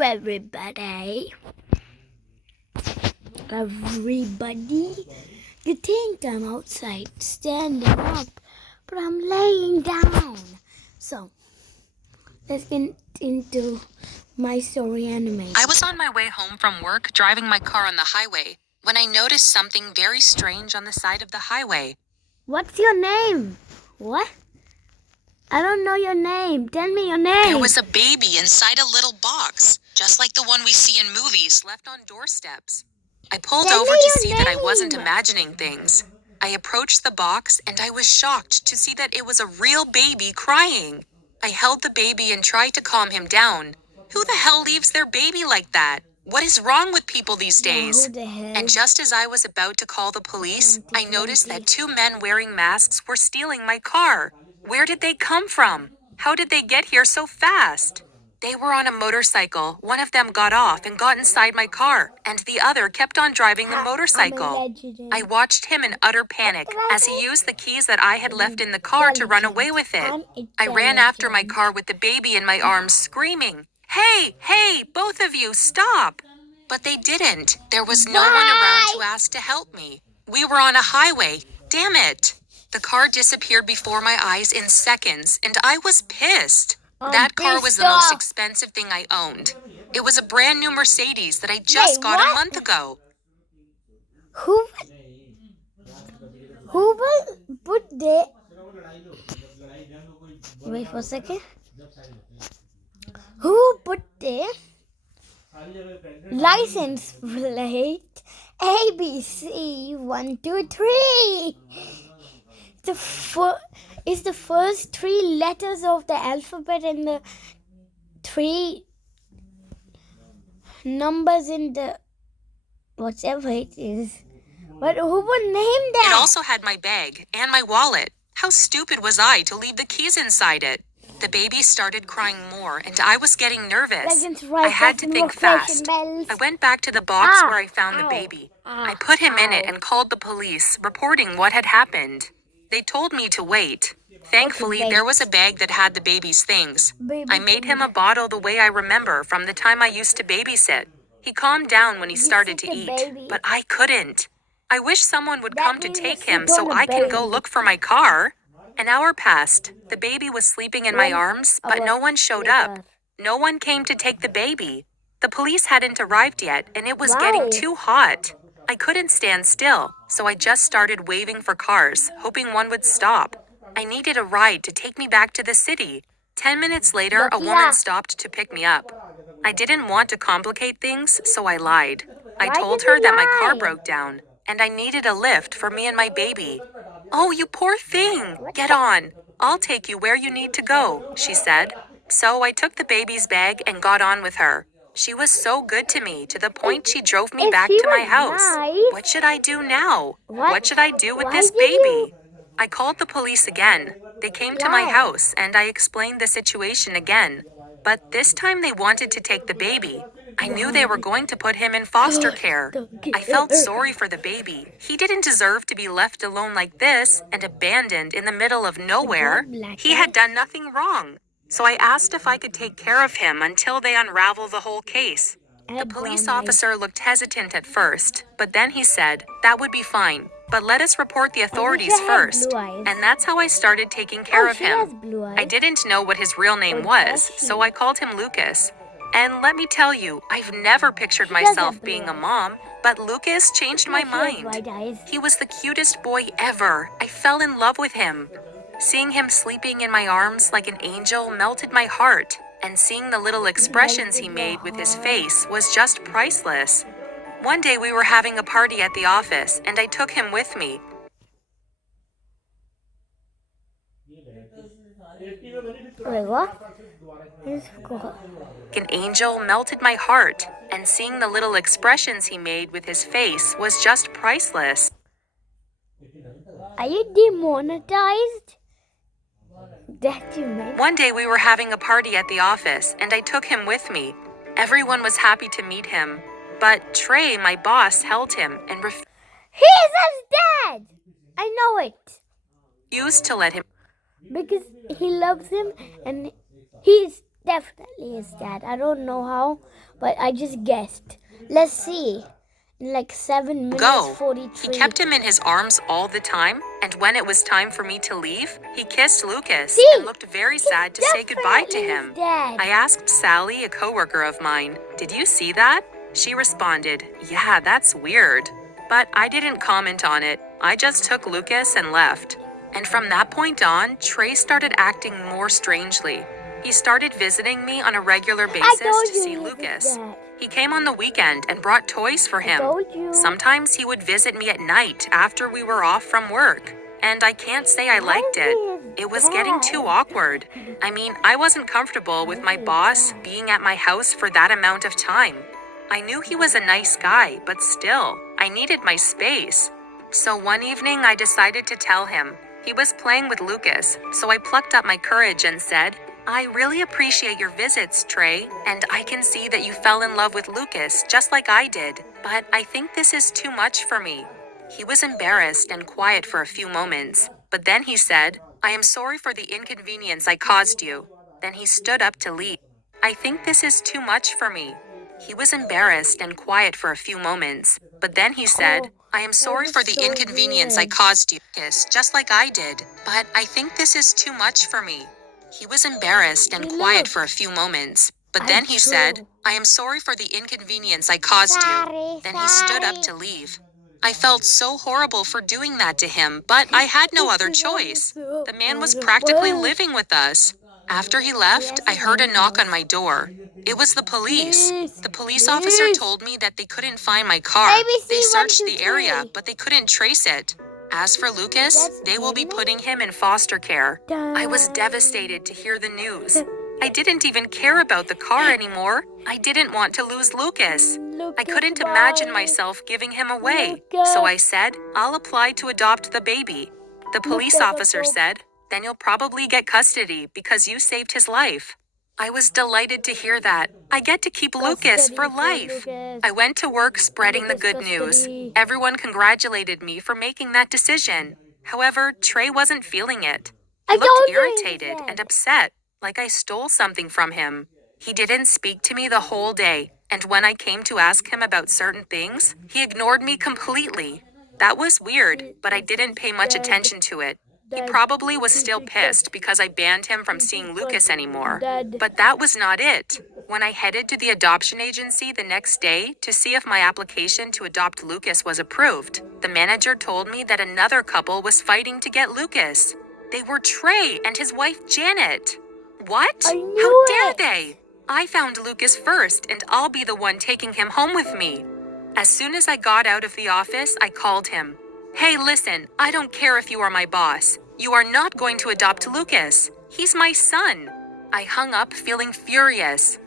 Hello everybody. You think I'm outside standing up, but I'm laying down. So, let's get into my story animation. I was on my way home from work driving my car on the highway when I noticed something very strange on the side of the highway. What's your name? What? I don't know your name. Tell me your name. There was a baby inside a little box, just like the one we see in movies, left on doorsteps. I pulled over to see that I wasn't imagining things. I approached the box and I was shocked to see that it was a real baby crying. I held the baby and tried to calm him down. Who the hell leaves their baby like that? What is wrong with people these days? Who the hell? And just as I was about to call the police, I noticed that two men wearing masks were stealing my car. Where did they come from? How did they get here so fast? They were on a motorcycle. One of them got off and got inside my car, and the other kept on driving the motorcycle. I watched him in utter panic as he used the keys that I had left in the car to run away with it. I ran after my car with the baby in my arms, screaming, "Hey, hey, both of you, stop!" But they didn't. There was no one around to ask to help me. We were on a highway. Damn it! The car disappeared before my eyes in seconds, and I was pissed. That car was the most expensive thing I owned. It was a brand new Mercedes that I just got a month ago. Who will put the... Wait for a second. Who put the license plate ABC123? It's the first three letters of the alphabet and the three numbers in the whatever it is. But who would name that? It also had my bag and my wallet. How stupid was I to leave the keys inside it? The baby started crying more, and I was getting nervous. I had to think fast. I went back to the box where I found the baby. I put him in it and called the police, reporting what had happened. They told me to wait. Thankfully, there was a bag that had the baby's things. I made him a bottle the way I remember from the time I used to babysit. He calmed down when he started to eat, but I couldn't. I wish someone would come to take him so I can go look for my car. An hour passed. The baby was sleeping in my arms, but no one showed up. No one came to take the baby. The police hadn't arrived yet, and it was getting too hot. I couldn't stand still, so I just started waving for cars, hoping one would stop. I needed a ride to take me back to the city. 10 minutes later, a woman stopped to pick me up. I didn't want to complicate things, so I lied. I told her that my car broke down, and I needed a lift for me and my baby. "Oh, you poor thing! Get on. I'll take you where you need to go," she said. So I took the baby's bag and got on with her. She was so good to me, to the point she drove me back to my house. What should I do now? What should I do with this baby? I called the police again. They came to my house, and I explained the situation again. But this time they wanted to take the baby. I knew they were going to put him in foster care. I felt sorry for the baby. He didn't deserve to be left alone like this and abandoned in the middle of nowhere. He had done nothing wrong. So I asked if I could take care of him until they unravel the whole case. The police officer looked hesitant at first, but then he said, "That would be fine, but let us report the authorities first." And that's how I started taking care of him. I didn't know what his real name was, so I called him Lucas. And let me tell you, I've never pictured myself being a mom, but Lucas changed my mind. He was the cutest boy ever. I fell in love with him. Seeing him sleeping in my arms like an angel melted my heart, and seeing the little expressions he made with his face was just priceless. One day we were having a party at the office, and I took him with me. Wait, what? An angel melted my heart, and seeing the little expressions he made with his face was just priceless. Are you demonetized? That you meant? One day we were having a party at the office, and I took him with me. Everyone was happy to meet him, but Trey, my boss, held him and He's his dad! I know it. refused to let him. Because he loves him and he's definitely his dad. I don't know how, but I just guessed. Let's see. In like 7 minutes, Go. 43. He kept him in his arms all the time, and when it was time for me to leave, he kissed Lucas and looked very sad to say goodbye to him. I asked Sally, a coworker of mine, "Did you see that?" She responded, "Yeah, that's weird." But I didn't comment on it. I just took Lucas and left. And from that point on, Trey started acting more strangely. He started visiting me on a regular basis to see Lucas. He came on the weekend and brought toys for him. Sometimes he would visit me at night after we were off from work. And I can't say I liked it. It was getting too awkward. I mean, I wasn't comfortable with my boss being at my house for that amount of time. I knew he was a nice guy, but still, I needed my space. So one evening I decided to tell him. He was playing with Lucas, so I plucked up my courage and said, "I really appreciate your visits, Trey, and I can see that you fell in love with Lucas just like I did, but I think this is too much for me." He was embarrassed and quiet for a few moments, but then he said, "I am sorry for the inconvenience I caused you." Then he stood up to leave. "I think this is too much for me." He was embarrassed and quiet for a few moments, but then he said, "I am sorry for the inconvenience I caused you, just like I did, but I think this is too much for me." He was embarrassed and quiet for a few moments, but then he said, "I am sorry for the inconvenience I caused you." Then he stood up to leave. I felt so horrible for doing that to him, but I had no other choice. The man was practically living with us. After he left, I heard a knock on my door. It was the police. The police officer told me that they couldn't find my car. They searched the area, but they couldn't trace it. As for Lucas, they will be putting him in foster care. I was devastated to hear the news. I didn't even care about the car anymore. I didn't want to lose Lucas. I couldn't imagine myself giving him away. So I said, "I'll apply to adopt the baby." The police officer said, "Then you'll probably get custody because you saved his life." I was delighted to hear that. I get to keep Lucas for life. I went to work spreading the good news. Everyone congratulated me for making that decision. However, Trey wasn't feeling it. He looked irritated and upset, like I stole something from him. He didn't speak to me the whole day, and when I came to ask him about certain things, he ignored me completely. That was weird, but I didn't pay much attention to it. He probably was still pissed because I banned him from seeing Lucas anymore. But that was not it. When I headed to the adoption agency the next day to see if my application to adopt Lucas was approved, the manager told me that another couple was fighting to get Lucas. They were Trey and his wife Janet. What? How dare they? I found Lucas first, and I'll be the one taking him home with me. As soon as I got out of the office, I called him. "Hey, listen, I don't care if you are my boss. You are not going to adopt Lucas. He's my son." I hung up feeling furious.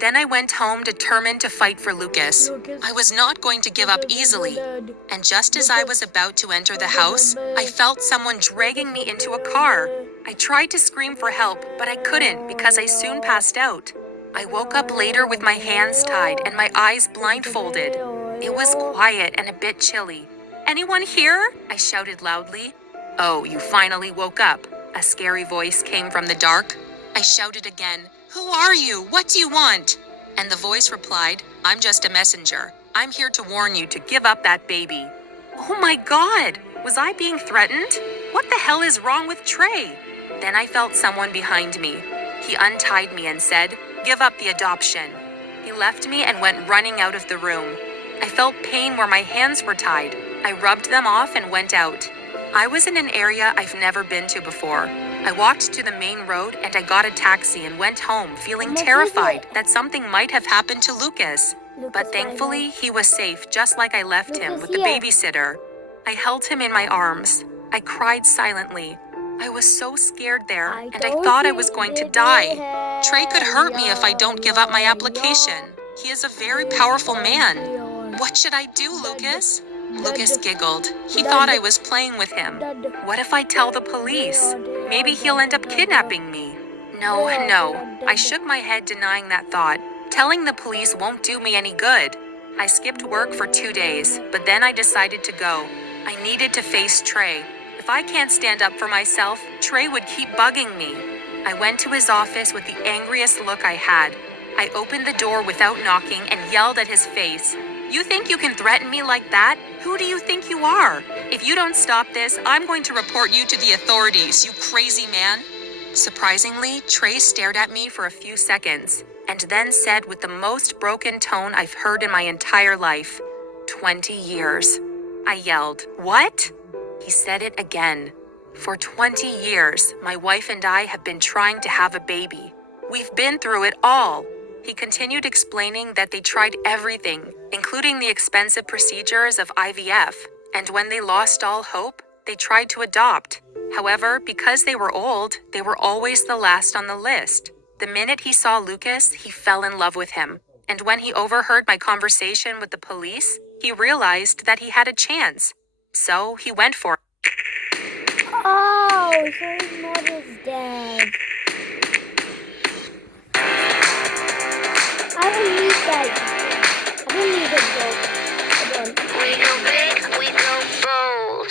Then I went home determined to fight for Lucas. I was not going to give up easily. And just as I was about to enter the house, I felt someone dragging me into a car. I tried to scream for help, but I couldn't because I soon passed out. I woke up later with my hands tied and my eyes blindfolded. It was quiet and a bit chilly. "Anyone here?" I shouted loudly. "Oh, you finally woke up." A scary voice came from the dark. I shouted again, "Who are you? What do you want?" And the voice replied, "I'm just a messenger. I'm here to warn you to give up that baby." Oh my God! Was I being threatened? What the hell is wrong with Trey? Then I felt someone behind me. He untied me and said, "Give up the adoption." He left me and went running out of the room. I felt pain where my hands were tied. I rubbed them off and went out. I was in an area I've never been to before. I walked to the main road and I got a taxi and went home feeling terrified that something might have happened to Lucas. But thankfully, he was safe just like I left him with the babysitter. I held him in my arms. I cried silently. I was so scared there and I thought I was going to die. Trey could hurt me if I don't give up my application. He is a very powerful man. What should I do, Lucas? Lucas giggled. He thought I was playing with him. What if I tell the police? Maybe he'll end up kidnapping me. No. I shook my head denying that thought. Telling the police won't do me any good. I skipped work for 2 days, but then I decided to go. I needed to face Trey. If I can't stand up for myself, Trey would keep bugging me. I went to his office with the angriest look I had. I opened the door without knocking and yelled at his face. "You think you can threaten me like that? Who do you think you are? If you don't stop this, I'm going to report you to the authorities, you crazy man." Surprisingly, Trey stared at me for a few seconds and then said with the most broken tone I've heard in my entire life, 20 years. I yelled, "What?" He said it again. "For 20 years, my wife and I have been trying to have a baby. We've been through it all." He continued explaining that they tried everything, including the expensive procedures of IVF, and when they lost all hope, they tried to adopt. However, because they were old, they were always the last on the list. The minute he saw Lucas, he fell in love with him. And when he overheard my conversation with the police, he realized that he had a chance. So he went for it. Oh, so his mother's dead. I don't need that. I don't need a boat. We go big, we go bold.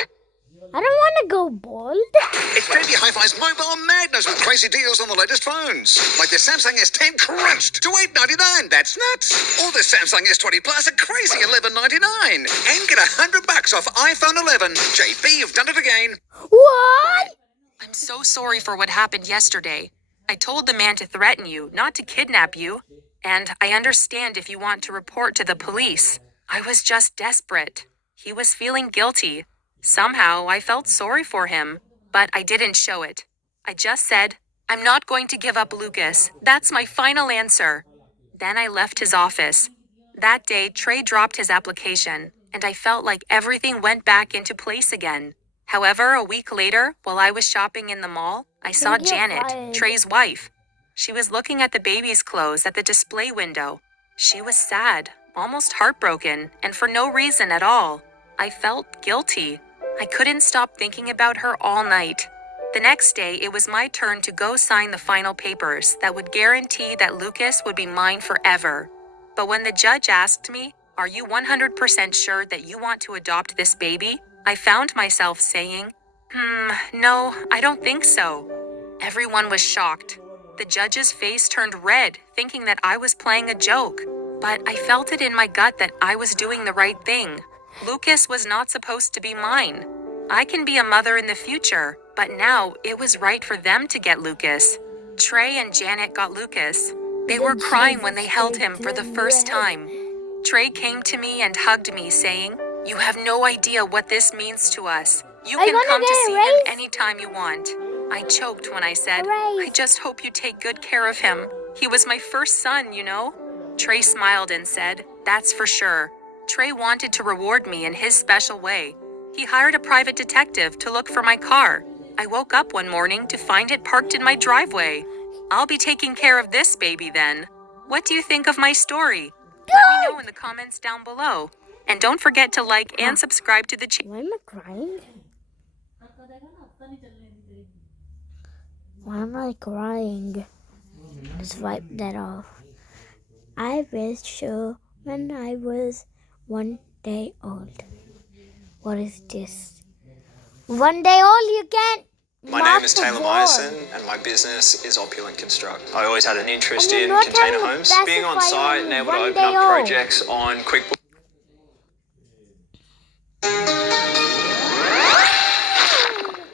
I don't want to go bold. It's JB Hi-Fi's mobile madness with crazy deals on the latest phones. Like the Samsung S10 crunched to $899. That's nuts. Or the Samsung S20 Plus a crazy $1199. And get $100 off iPhone 11. JB, you've done it again. What? I'm so sorry for what happened yesterday. I told the man to threaten you, not to kidnap you. And I understand if you want to report to the police. I was just desperate. He was feeling guilty. Somehow, I felt sorry for him, but I didn't show it. I just said, "I'm not going to give up Lucas. That's my final answer." Then I left his office. That day, Trey dropped his application, and I felt like everything went back into place again. However, a week later, while I was shopping in the mall, I saw You're Janet, fired. Trey's wife. She was looking at the baby's clothes at the display window. She was sad, almost heartbroken, and for no reason at all. I felt guilty. I couldn't stop thinking about her all night. The next day, it was my turn to go sign the final papers that would guarantee that Lucas would be mine forever. But when the judge asked me, "Are you 100% sure that you want to adopt this baby?" I found myself saying, "No, I don't think so." Everyone was shocked. The judge's face turned red, thinking that I was playing a joke. But I felt it in my gut that I was doing the right thing. Lucas was not supposed to be mine. I can be a mother in the future, but now it was right for them to get Lucas. Trey and Janet got Lucas. They were crying when they held him for the first time. Trey came to me and hugged me, saying, "You have no idea what this means to us. You I can wanna come to get a see raise. him anytime you want." I choked when I said, A raise. "I just hope you take good care of him. He was my first son, you know." Trey smiled and said, "That's for sure." Trey wanted to reward me in his special way. He hired a private detective to look for my car. I woke up one morning to find it parked in my driveway. I'll be taking care of this baby then. What do you think of my story? Let me know in the comments down below. And don't forget to like and subscribe to the channel. Why am I crying? Why am I crying? Just wipe that off. I was sure when I was 1 day old. What is this? 1 day old, you can't. My name is Taylor Myerson and my business is Opulent Construct. I always had an interest And you're in not container having homes, to being on specify site only and able to 1 open day up old. projects on QuickBooks.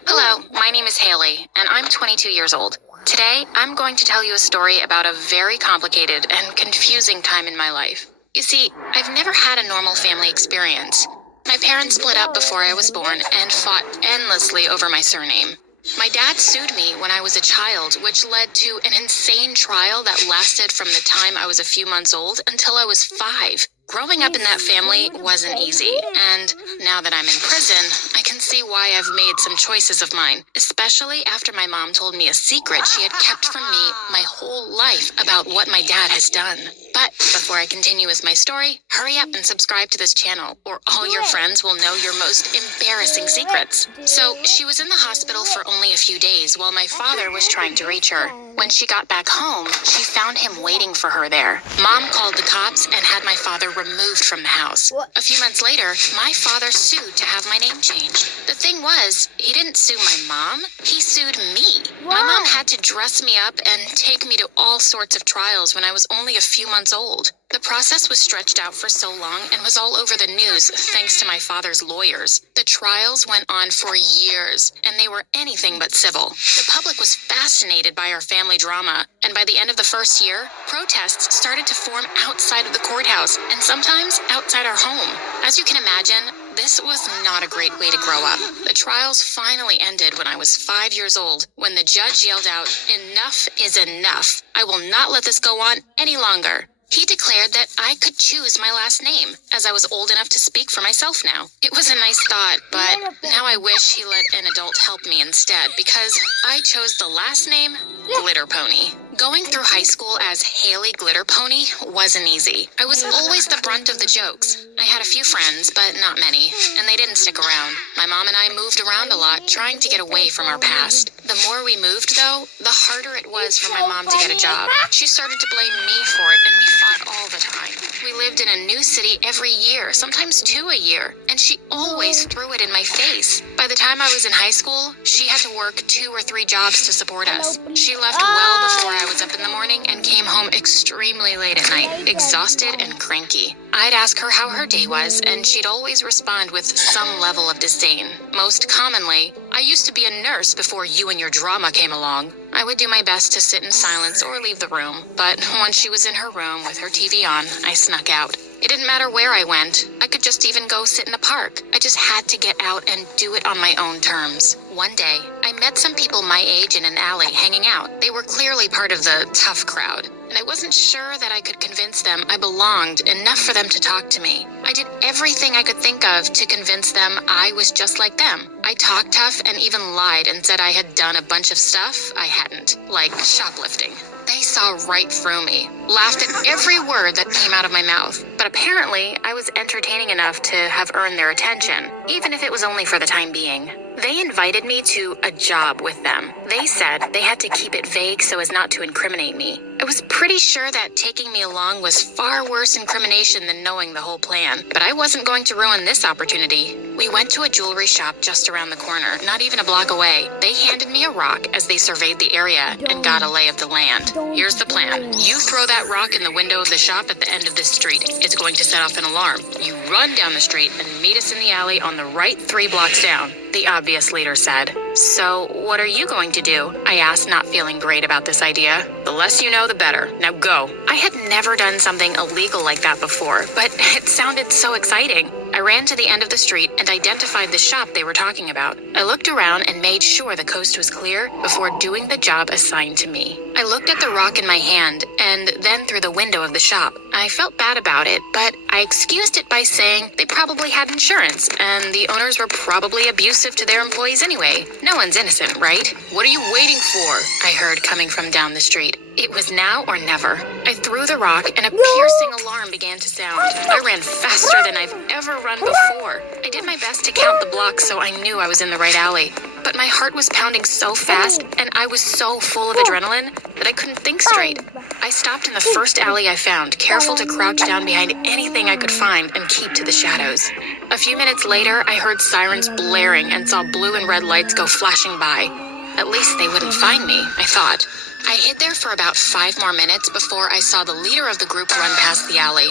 Hello, my name is Haley, and I'm 22 years old. Today, I'm going to tell you a story about a very complicated and confusing time in my life. You see, I've never had a normal family experience. My parents split up before I was born and fought endlessly over my surname. My dad sued me when I was a child, which led to an insane trial that lasted from the time I was a few months old until I was 5. Growing up in that family wasn't easy, and now that I'm in prison, I can see why I've made some choices of mine, especially after my mom told me a secret she had kept from me my whole life about what my dad has done. But before I continue with my story, hurry up and subscribe to this channel, or all your friends will know your most embarrassing secrets. So, she was in the hospital for only a few days while my father was trying to reach her. When she got back home, she found him waiting for her there. Mom called the cops and had my father removed from the house. A few months later, my father sued to have my name changed. The thing was, he didn't sue my mom, he sued me. My mom had to dress me up and take me to all sorts of trials when I was only a few months old. The process was stretched out for so long and was all over the news thanks to my father's lawyers. The trials went on for years, and they were anything but civil. The public was fascinated by our family drama, and by the end of the first year, protests started to form outside of the courthouse and sometimes outside our home. As you can imagine, this was not a great way to grow up. The trials finally ended when I was 5 years old, when the judge yelled out, "Enough is enough. I will not let this go on any longer." He declared that I could choose my last name, as I was old enough to speak for myself now. It was a nice thought, but now I wish he let an adult help me instead, because I chose the last name Glitter Pony. Going through high school as Haley Glitter Pony wasn't easy. I was always the brunt of the jokes. I had a few friends, but not many, and they didn't stick around. My mom and I moved around a lot, trying to get away from our past. The more we moved, though, the harder it was for my mom to get a job. She started to blame me for it, and we fought all the time. We lived in a new city every year, sometimes 2 a year, and she always threw it in my face. By the time I was in high school, she had to work 2 or 3 jobs to support us. She left well before I was up in the morning and came home extremely late at night, exhausted and cranky. I'd ask her how her day was, and she'd always respond with some level of disdain. Most commonly, "I used to be a nurse before you and your drama came along." I would do my best to sit in silence or leave the room, but once she was in her room with her TV on, I snuck out. It didn't matter where I went. I could just even go sit in a park. I just had to get out and do it on my own terms. One day, I met some people my age in an alley hanging out. They were clearly part of the tough crowd, and I wasn't sure that I could convince them I belonged enough for them to talk to me. I did everything I could think of to convince them I was just like them. I talked tough and even lied and said I had done a bunch of stuff I hadn't, like shoplifting. They saw right through me, laughed at every word that came out of my mouth. But apparently, I was entertaining enough to have earned their attention, even if it was only for the time being. They invited me to a job with them. They said they had to keep it vague so as not to incriminate me. I was pretty sure that taking me along was far worse incrimination than knowing the whole plan, but I wasn't going to ruin this opportunity. We went to a jewelry shop just around the corner, not even a block away. They handed me a rock as they surveyed the area and got a lay of the land. Here's the plan. You throw that rock in the window of the shop at the end of this street. It's going to set off an alarm. You run down the street and meet us in the alley on the right 3 blocks down, the obvious leader said. So, what are you going to do? I asked, not feeling great about this idea. The less you know, the better. Now go. I had never done something illegal like that before, but it sounded so exciting. I ran to the end of the street and identified the shop they were talking about. I looked around and made sure the coast was clear before doing the job assigned to me. I looked at the rock in my hand and then through the window of the shop. I felt bad about it, but I excused it by saying they probably had insurance and the owners were probably abusive to their employees anyway. No one's innocent, right? What are you waiting for? I heard coming from down the street. It was now or never. I threw the rock and a piercing alarm began to sound. I ran faster than I've ever run before. I did my best to count the blocks so I knew I was in the right alley. But my heart was pounding so fast and I was so full of adrenaline that I couldn't think straight. I stopped in the first alley I found, careful to crouch down behind anything I could find and keep to the shadows. A few minutes later, I heard sirens blaring and saw blue and red lights go flashing by. At least they wouldn't find me, I thought. I hid there for about 5 more minutes before I saw the leader of the group run past the alley.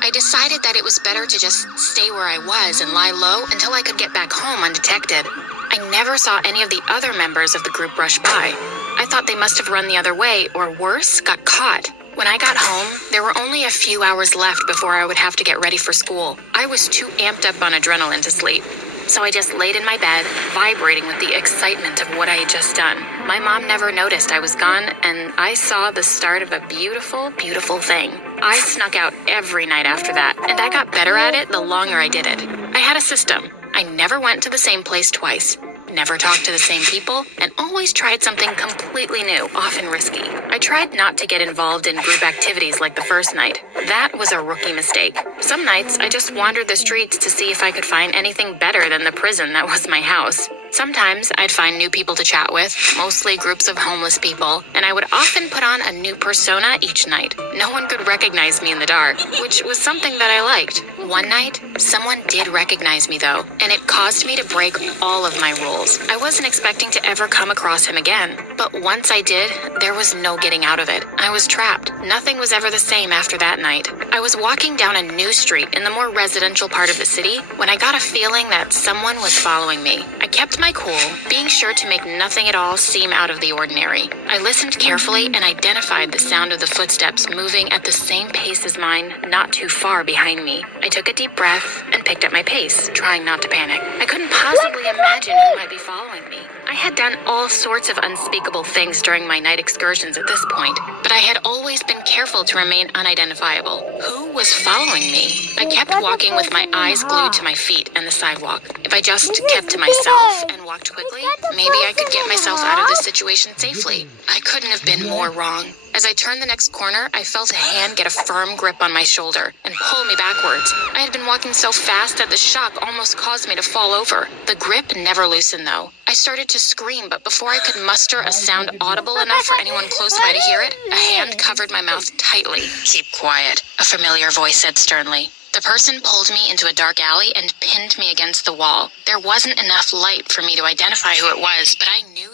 I decided that it was better to just stay where I was and lie low until I could get back home undetected. I never saw any of the other members of the group rush by. I thought they must have run the other way, or worse, got caught. When I got home, there were only a few hours left before I would have to get ready for school. I was too amped up on adrenaline to sleep. So I just laid in my bed, vibrating with the excitement of what I had just done. My mom never noticed I was gone, and I saw the start of a beautiful, beautiful thing. I snuck out every night after that, and I got better at it the longer I did it. I had a system. I never went to the same place twice, never talked to the same people, and always tried something completely new, often risky. I tried not to get involved in group activities like the first night. That was a rookie mistake. Some nights, I just wandered the streets to see if I could find anything better than the prison that was my house. Sometimes I'd find new people to chat with, mostly groups of homeless people, and I would often put on a new persona each night. No one could recognize me in the dark, which was something that I liked. One night, someone did recognize me though, and it caused me to break all of my rules. I wasn't expecting to ever come across him again, but once I did, there was no getting out of it. I was trapped. Nothing was ever the same after that night. I was walking down a new street in the more residential part of the city when I got a feeling that someone was following me. I kept my cool, being sure to make nothing at all seem out of the ordinary. I listened carefully and identified the sound of the footsteps moving at the same pace as mine, not too far behind me. I took a deep breath and picked up my pace, trying not to panic. I couldn't possibly imagine who might be following me. I had done all sorts of unspeakable things during my night excursions at this point, but I had always been careful to remain unidentifiable. Who was following me? I kept walking with my eyes glued to my feet and the sidewalk. If I just kept to myself and walked quickly, maybe I could get myself out of this situation safely. I couldn't have been more wrong. As I turned the next corner, I felt a hand get a firm grip on my shoulder and pull me backwards. I had been walking so fast that the shock almost caused me to fall over. The grip never loosened though. I started to scream, but before I could muster a sound audible enough for anyone close by to hear it, a hand covered my mouth tightly. "Keep quiet," a familiar voice said sternly. The person pulled me into a dark alley and pinned me against the wall. There wasn't enough light for me to identify who it was, but I knew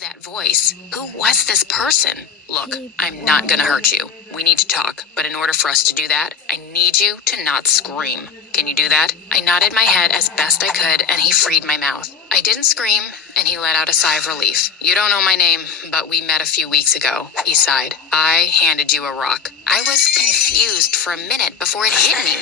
that voice. Who was this person? "Look, I'm not gonna hurt you. We need to talk, but in order for us to do that, I need you to not scream. Can you do that?" I nodded my head as best I could, and he freed my mouth. I didn't scream, and he let out a sigh of relief. "You don't know my name, but we met a few weeks ago," he sighed. "I handed you a rock." I was confused for a minute before it hit me.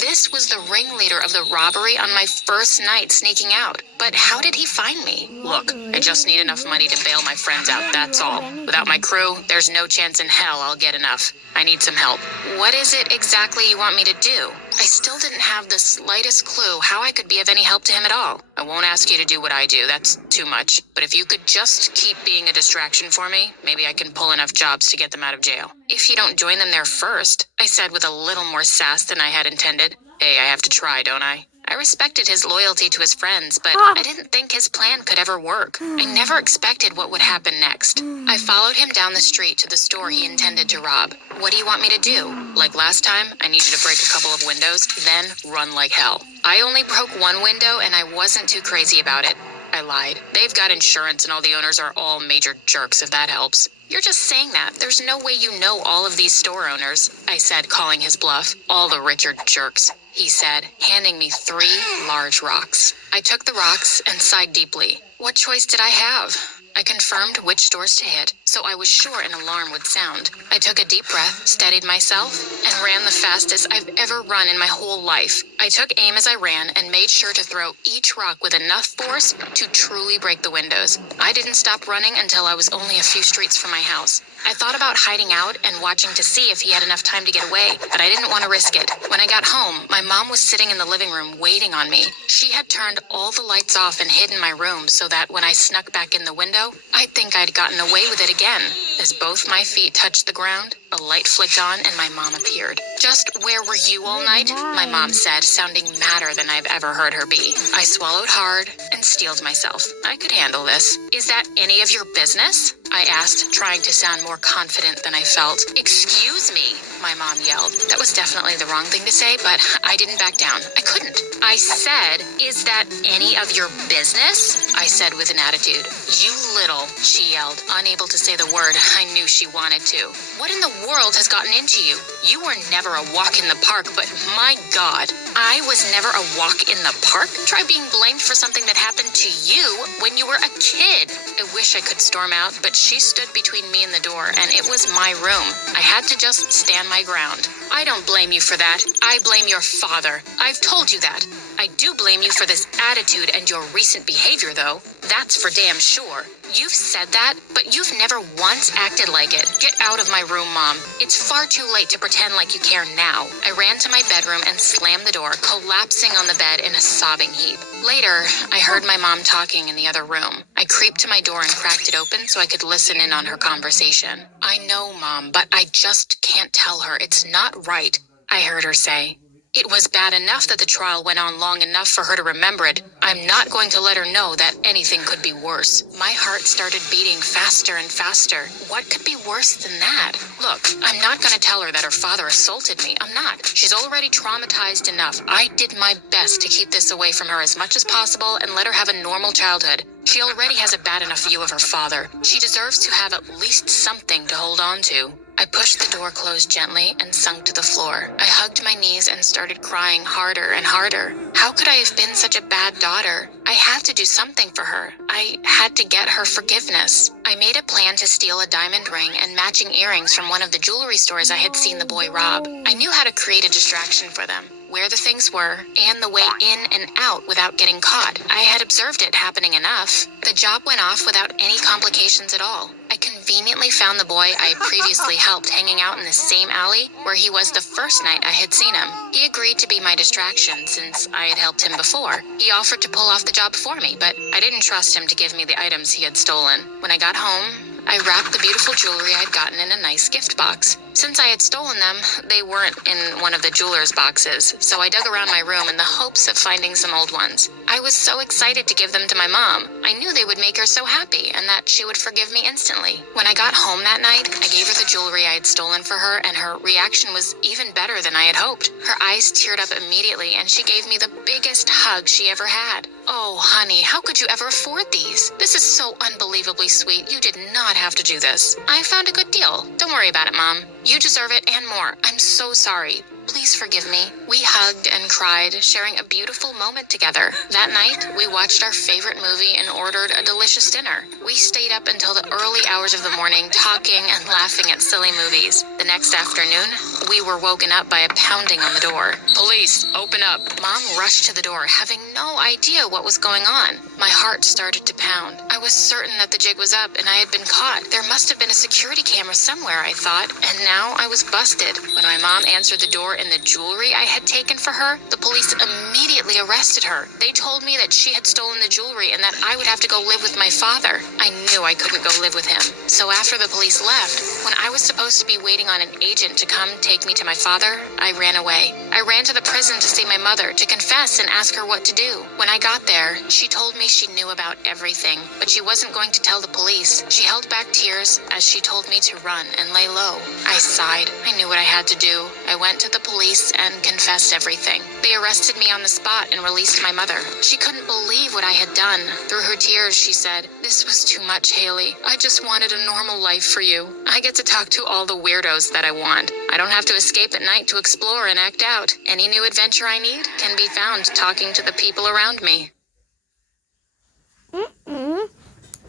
This was the ringleader of the robbery on my first night sneaking out. But how did he find me? "Look, I just need enough money to bail my friends out, that's all. Without my crew, there's no chance in hell I'll get enough. I need some help." "What is it exactly you want me to do?" I still didn't have the slightest clue how I could be of any help to him at all. "I won't ask you to do what I do, that's too much. But if you could just keep being a distraction for me, maybe I can pull enough jobs to get them out of jail." "If you don't join them there first," I said with a little more sass than I had intended. "Hey, I have to try, don't I?" I respected his loyalty to his friends, but I didn't think his plan could ever work. I never expected what would happen next. I followed him down the street to the store he intended to rob. "What do you want me to do?" "Like last time, I need you to break a couple of windows, then run like hell." I only broke one window and I wasn't too crazy about it. I lied. "They've got insurance and all the owners are all major jerks, if that helps." "You're just saying that. There's no way you know all of these store owners," I said, calling his bluff. "All the richer jerks," he said, handing me 3 large rocks. I took the rocks and sighed deeply. What choice did I have? I confirmed which stores to hit, so I was sure an alarm would sound. I took a deep breath, steadied myself, and ran the fastest I've ever run in my whole life. I took aim as I ran and made sure to throw each rock with enough force to truly break the windows. I didn't stop running until I was only a few streets from my house. I thought about hiding out and watching to see if he had enough time to get away, but I didn't want to risk it. When I got home, my mom was sitting in the living room waiting on me. She had turned all the lights off and hidden my room so that when I snuck back in the window, I'd think I'd gotten away with it again. As both my feet touched the ground, a light flicked on and my mom appeared. "Just where were you all night?" my mom said, sounding madder than I've ever heard her be. I swallowed hard and steeled myself. I could handle this. "Is that any of your business?" I asked, trying to sound more confident than I felt. "Excuse me," my mom yelled. That was definitely the wrong thing to say, but I didn't back down. I couldn't. I said, "Is that any of your business?" I said with an attitude. "You little," she yelled, unable to say the word I knew she wanted to. "What in the world has gotten into you? You were never a walk in the park, but my God." "I was never a walk in the park? Try being blamed for something that happened to you when you were a kid." I wish I could storm out, but she stood between me and the door, and it was my room. I had to just stand my ground. "I don't blame you for that. I blame your father. I've told you that. I do blame you for this attitude and your recent behavior, though. That's for damn sure. You've said that, but you've never once acted like it. Get out of my room, Mom. It's far too late to pretend like you care now." I ran to my bedroom and slammed the door, collapsing on the bed in a sobbing heap. Later, I heard my mom talking in the other room. I creeped to my door and cracked it open so I could listen in on her conversation. "I know, Mom, but I just can't tell her. It's not right," I heard her say. It was bad enough that the trial went on long enough for her to remember it. I'm not going to let her know that anything could be worse. My heart started beating faster and faster. What could be worse than that? Look, I'm not going to tell her that her father assaulted me. I'm not. She's already traumatized enough. I did my best to keep this away from her as much as possible and let her have a normal childhood. She already has a bad enough view of her father. She deserves to have at least something to hold on to. I pushed the door closed gently and sunk to the floor. I hugged my knees and started crying harder and harder. How could I have been such a bad daughter? I had to do something for her. I had to get her forgiveness. I made a plan to steal a diamond ring and matching earrings from one of the jewelry stores I had seen the boy rob. I knew how to create a distraction for them, where the things were, and the way in and out without getting caught. I had observed it happening enough. The job went off without any complications at all. I conveniently found the boy I had previously helped hanging out in the same alley where he was the first night I had seen him. He agreed to be my distraction since I had helped him before. He offered to pull off the job for me, but I didn't trust him to give me the items he had stolen. When I got home, I wrapped the beautiful jewelry I'd gotten in a nice gift box. Since I had stolen them, they weren't in one of the jeweler's boxes, so I dug around my room in the hopes of finding some old ones. I was so excited to give them to my mom. I knew they would make her so happy and that she would forgive me instantly. When I got home that night, I gave her the jewelry I had stolen for her, and her reaction was even better than I had hoped. Her eyes teared up immediately, and she gave me the biggest hug she ever had. Oh, honey, how could you ever afford these? This is so unbelievably sweet. You did not have to do this. I found a good deal. Don't worry about it, Mom. You deserve it and more. I'm so sorry. Please forgive me. We hugged and cried, sharing a beautiful moment together. That night, we watched our favorite movie and ordered a delicious dinner. We stayed up until the early hours of the morning, talking and laughing at silly movies. The next afternoon, we were woken up by a pounding on the door. Police, open up. Mom rushed to the door, having no idea what was going on. My heart started to pound. I was certain that the jig was up and I had been caught. There must have been a security camera somewhere, I thought, and now I was busted. When my mom answered the door in the jewelry I had taken for her, the police immediately arrested her. They told me that she had stolen the jewelry and that I would have to go live with my father. I knew I couldn't go live with him. So after the police left, when I was supposed to be waiting on an agent to come take me to my father, I ran away. I ran to the prison to see my mother, to confess and ask her what to do. When I got there, she told me she knew about everything, but she wasn't going to tell the police. She held back tears as she told me to run and lay low. I sighed. I knew what I had to do. I went to the police and confessed everything. They arrested me on the spot and released my mother. She couldn't believe what I had done. Through her tears, she said, "This was too much, Haley. I just wanted a normal life for you. I get to talk to all the weirdos that I want. I don't have to escape at night to explore and act out. Any new adventure I need can be found talking to the people around me."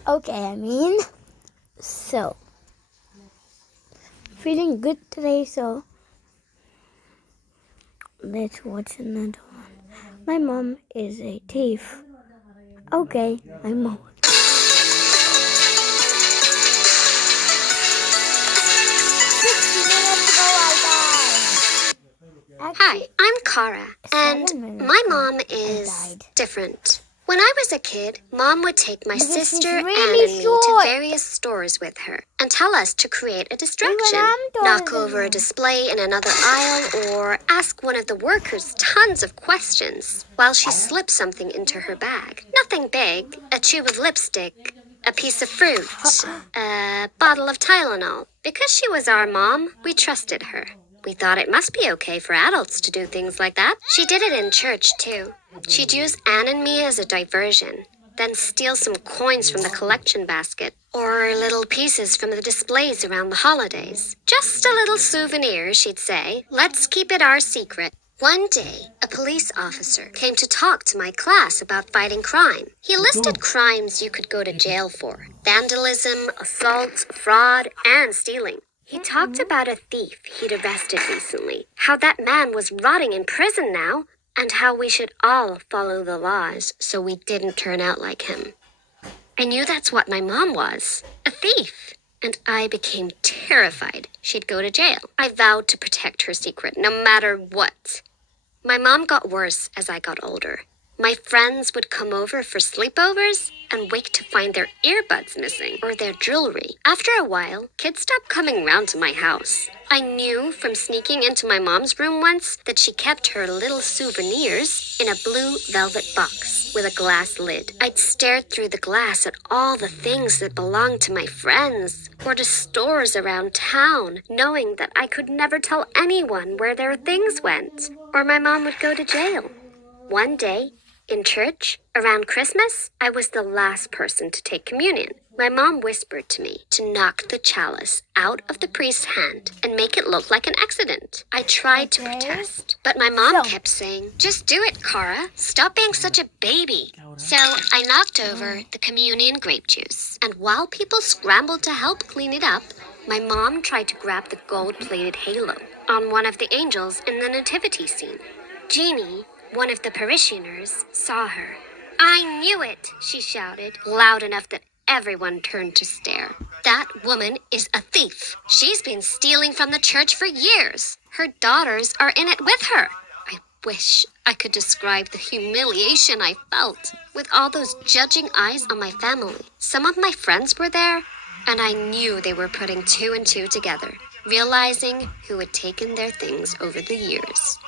Okay, so feeling good today, so let's watch another one. My mom is a thief. Okay, my mom. Hi, I'm Kara, and my mom is different. When I was a kid, Mom would take my sister Anne and me to various stores with her and tell us to create a distraction, knock over a display in another aisle, or ask one of the workers tons of questions while she slipped something into her bag. Nothing big, a tube of lipstick, a piece of fruit, a bottle of Tylenol. Because she was our mom, we trusted her. We thought it must be okay for adults to do things like that. She did it in church, too. She'd use Anne and me as a diversion, then steal some coins from the collection basket, or little pieces from the displays around the holidays. Just a little souvenir, she'd say. Let's keep it our secret. One day, a police officer came to talk to my class about fighting crime. He listed crimes you could go to jail for: vandalism, assault, fraud, and stealing. He talked about a thief he'd arrested recently, how that man was rotting in prison now, and how we should all follow the laws so we didn't turn out like him. I knew that's what my mom was, a thief, and I became terrified she'd go to jail. I vowed to protect her secret no matter what. My mom got worse as I got older. My friends would come over for sleepovers and wake to find their earbuds missing or their jewelry. After a while, kids stopped coming round to my house. I knew from sneaking into my mom's room once that she kept her little souvenirs in a blue velvet box with a glass lid. I'd stared through the glass at all the things that belonged to my friends or to stores around town, knowing that I could never tell anyone where their things went, or my mom would go to jail. One day, in church, around Christmas, I was the last person to take communion. My mom whispered to me to knock the chalice out of the priest's hand and make it look like an accident. I tried to protest, but my mom kept saying, "Just do it, Cara. Stop being such a baby." So I knocked over the communion grape juice, and while people scrambled to help clean it up, my mom tried to grab the gold-plated halo on one of the angels in the nativity scene. Jeannie, one of the parishioners, saw her. "I knew it," she shouted, loud enough that everyone turned to stare. "That woman is a thief. She's been stealing from the church for years. Her daughters are in it with her." I wish I could describe the humiliation I felt with all those judging eyes on my family. Some of my friends were there, and I knew they were putting two and two together, realizing who had taken their things over the years.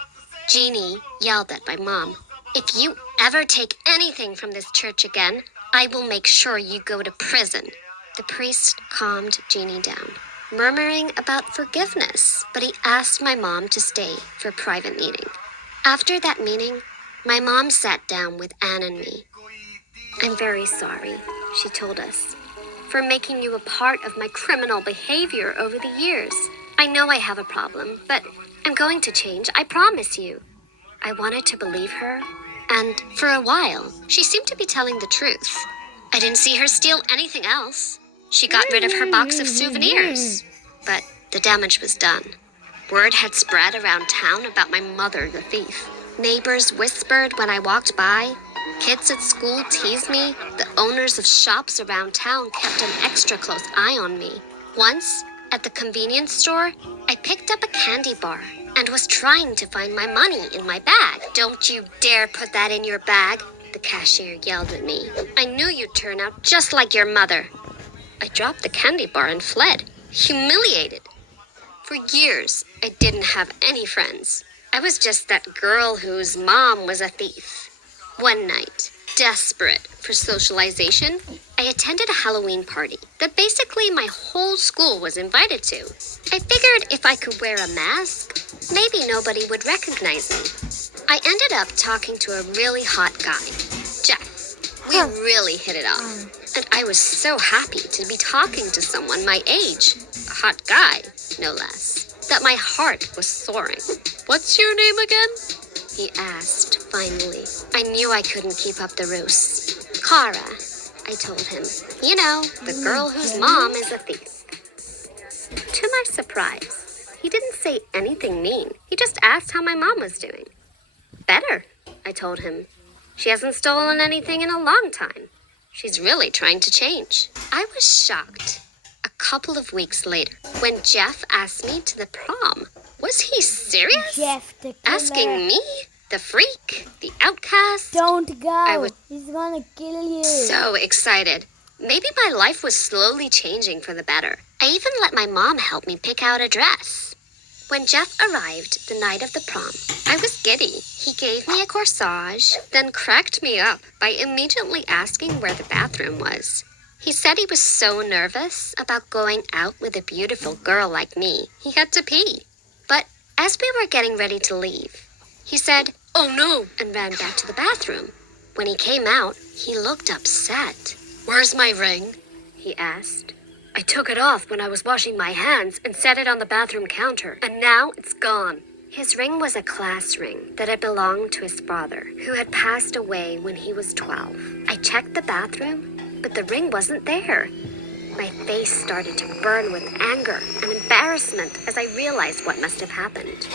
Jeannie yelled at my mom, "If you ever take anything from this church again, I will make sure you go to prison." The priest calmed Jeannie down, murmuring about forgiveness, but he asked my mom to stay for a private meeting. After that meeting, my mom sat down with Anne and me. "I'm very sorry," she told us, "for making you a part of my criminal behavior over the years. I know I have a problem, but I'm going to change, I promise you." I wanted to believe her, and for a while, she seemed to be telling the truth. I didn't see her steal anything else. She got rid of her box of souvenirs, but the damage was done. Word had spread around town about my mother, the thief. Neighbors whispered when I walked by. Kids at school teased me. The owners of shops around town kept an extra close eye on me. Once, at the convenience store, I picked up a candy bar and was trying to find my money in my bag. "Don't you dare put that in your bag," the cashier yelled at me. "I knew you'd turn out just like your mother." I dropped the candy bar and fled, humiliated. For years, I didn't have any friends. I was just that girl whose mom was a thief. One night, desperate for socialization, I attended a Halloween party that basically my whole school was invited to. I figured if I could wear a mask, maybe nobody would recognize me. I ended up talking to a really hot guy, Jeff. We really hit it off, and I was so happy to be talking to someone my age, a hot guy, no less, that my heart was soaring. "What's your name again?" he asked, finally. I knew I couldn't keep up the ruse. "Cara," I told him. "You know, the girl whose mom is a thief." To my surprise, he didn't say anything mean. He just asked how my mom was doing. "Better," I told him. "She hasn't stolen anything in a long time. She's really trying to change." I was shocked. A couple of weeks later, when Jeff asked me to the prom. Was he serious? Jeff the killer. Asking me, the freak, the outcast? Don't go. I was He's gonna kill you. so excited. Maybe my life was slowly changing for the better. I even let my mom help me pick out a dress. When Jeff arrived the night of the prom, I was giddy. He gave me a corsage, then cracked me up by immediately asking where the bathroom was. He said he was so nervous about going out with a beautiful girl like me, he had to pee. But as we were getting ready to leave, he said, "Oh no," and ran back to the bathroom. When he came out, he looked upset. "Where's my ring?" he asked. "I took it off when I was washing my hands and set it on the bathroom counter, and now it's gone." His ring was a class ring that had belonged to his father, who had passed away when he was 12. I checked the bathroom, but the ring wasn't there. My face started to burn with anger and embarrassment as I realized what must have happened.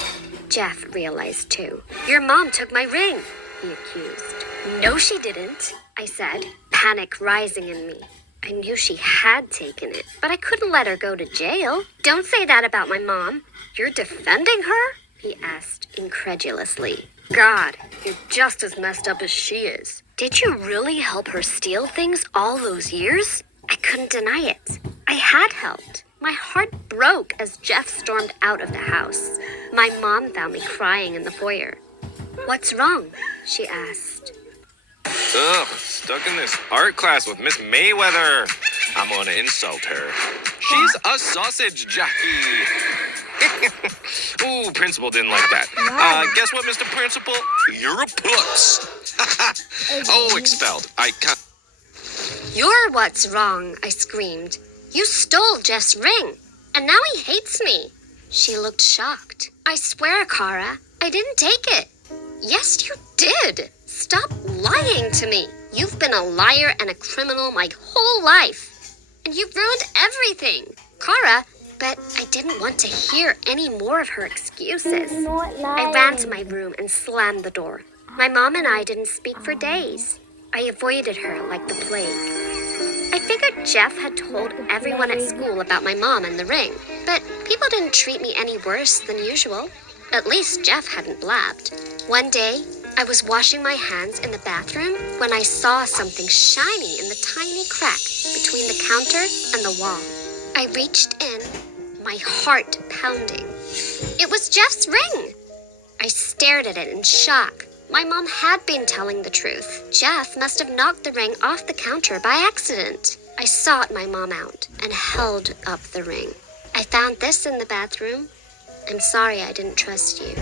Jeff realized too. "Your mom took my ring," he accused. "No, she didn't," I said, panic rising in me. I knew she had taken it, but I couldn't let her go to jail. "Don't say that about my mom. You're defending her?" he asked incredulously. God, you're just as messed up as she is. Did you really help her steal things all those years? I couldn't deny it. I had helped. My heart broke as Jeff stormed out of the house. My mom found me crying in the foyer. What's wrong? She asked. Ugh, stuck in this art class with Miss Mayweather. I'm gonna insult her. She's a sausage jockey. Ooh, principal didn't like that. Guess what, Mr. Principal? You're a putz. Oh, expelled. I can't. You're what's wrong, I screamed. You stole Jeff's ring, and now he hates me. She looked shocked. I swear, Kara, I didn't take it. Yes, you did. Stop lying to me. You've been a liar and a criminal my whole life. And you've ruined everything. Kara, but I didn't want to hear any more of her excuses. I ran to my room and slammed the door. My mom and I didn't speak for days. I avoided her like the plague. I figured Jeff had told everyone at school about my mom and the ring, but people didn't treat me any worse than usual. At least Jeff hadn't blabbed. One day, I was washing my hands in the bathroom when I saw something shiny in the tiny crack between the counter and the wall. I reached in, my heart pounding. It was Jeff's ring! I stared at it in shock. My mom had been telling the truth. Jeff must have knocked the ring off the counter by accident. I sought my mom out and held up the ring. I found this in the bathroom. I'm sorry I didn't trust you.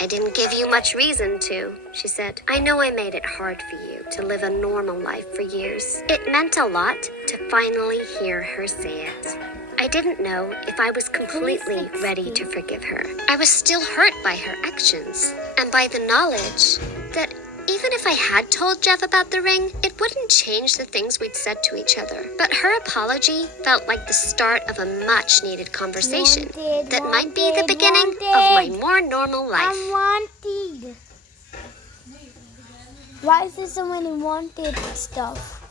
I didn't give you much reason to, she said. I know I made it hard for you to live a normal life for years. It meant a lot to finally hear her say it. I didn't know if I was completely ready to forgive her. I was still hurt by her actions, and by the knowledge that even if I had told Jeff about the ring, it wouldn't change the things we'd said to each other. But her apology felt like the start of a much-needed conversation that might be the beginning of my more normal life. I'm wanted. Why is there so many wanted stuff?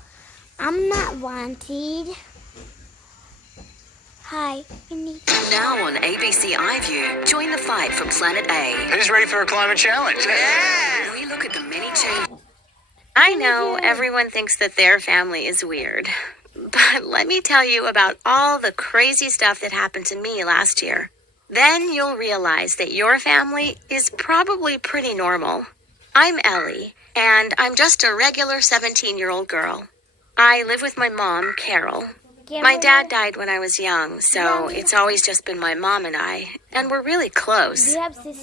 I'm not wanted. Hi, Now on ABC iView, join the fight for Planet A. Who's ready for a climate challenge? We look at the many changes. I know everyone thinks that their family is weird, but let me tell you about all the crazy stuff that happened to me last year. Then you'll realize that your family is probably pretty normal. I'm Ellie, and I'm just a regular 17-year-old girl. I live with my mom, Carol. My dad died when I was young, so it's always just been my mom and I, and we're really close.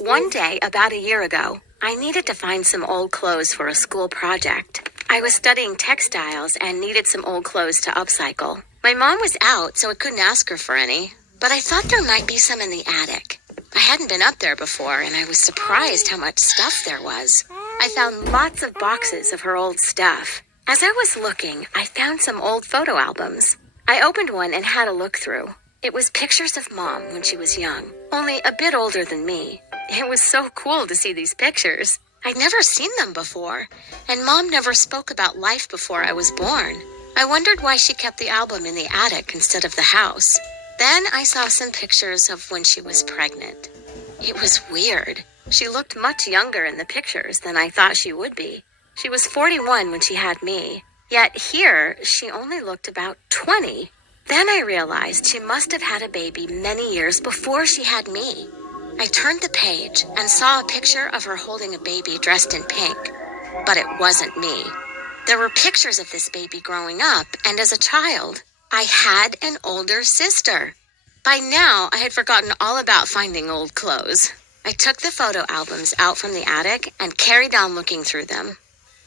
One day, about a year ago, I needed to find some old clothes for a school project. I was studying textiles and needed some old clothes to upcycle. My mom was out, so I couldn't ask her for any, but I thought there might be some in the attic. I hadn't been up there before, and I was surprised how much stuff there was. I found lots of boxes of her old stuff. As I was looking, I found some old photo albums. I opened one and had a look through. It was pictures of Mom when she was young, only a bit older than me. It was so cool to see these pictures. I'd never seen them before, and Mom never spoke about life before I was born. I wondered why she kept the album in the attic instead of the house. Then I saw some pictures of when she was pregnant. It was weird. She looked much younger in the pictures than I thought she would be. She was 41 when she had me. Yet here, she only looked about 20. Then I realized she must have had a baby many years before she had me. I turned the page and saw a picture of her holding a baby dressed in pink. But it wasn't me. There were pictures of this baby growing up, and as a child, I had an older sister. By now, I had forgotten all about finding old clothes. I took the photo albums out from the attic and carried on looking through them.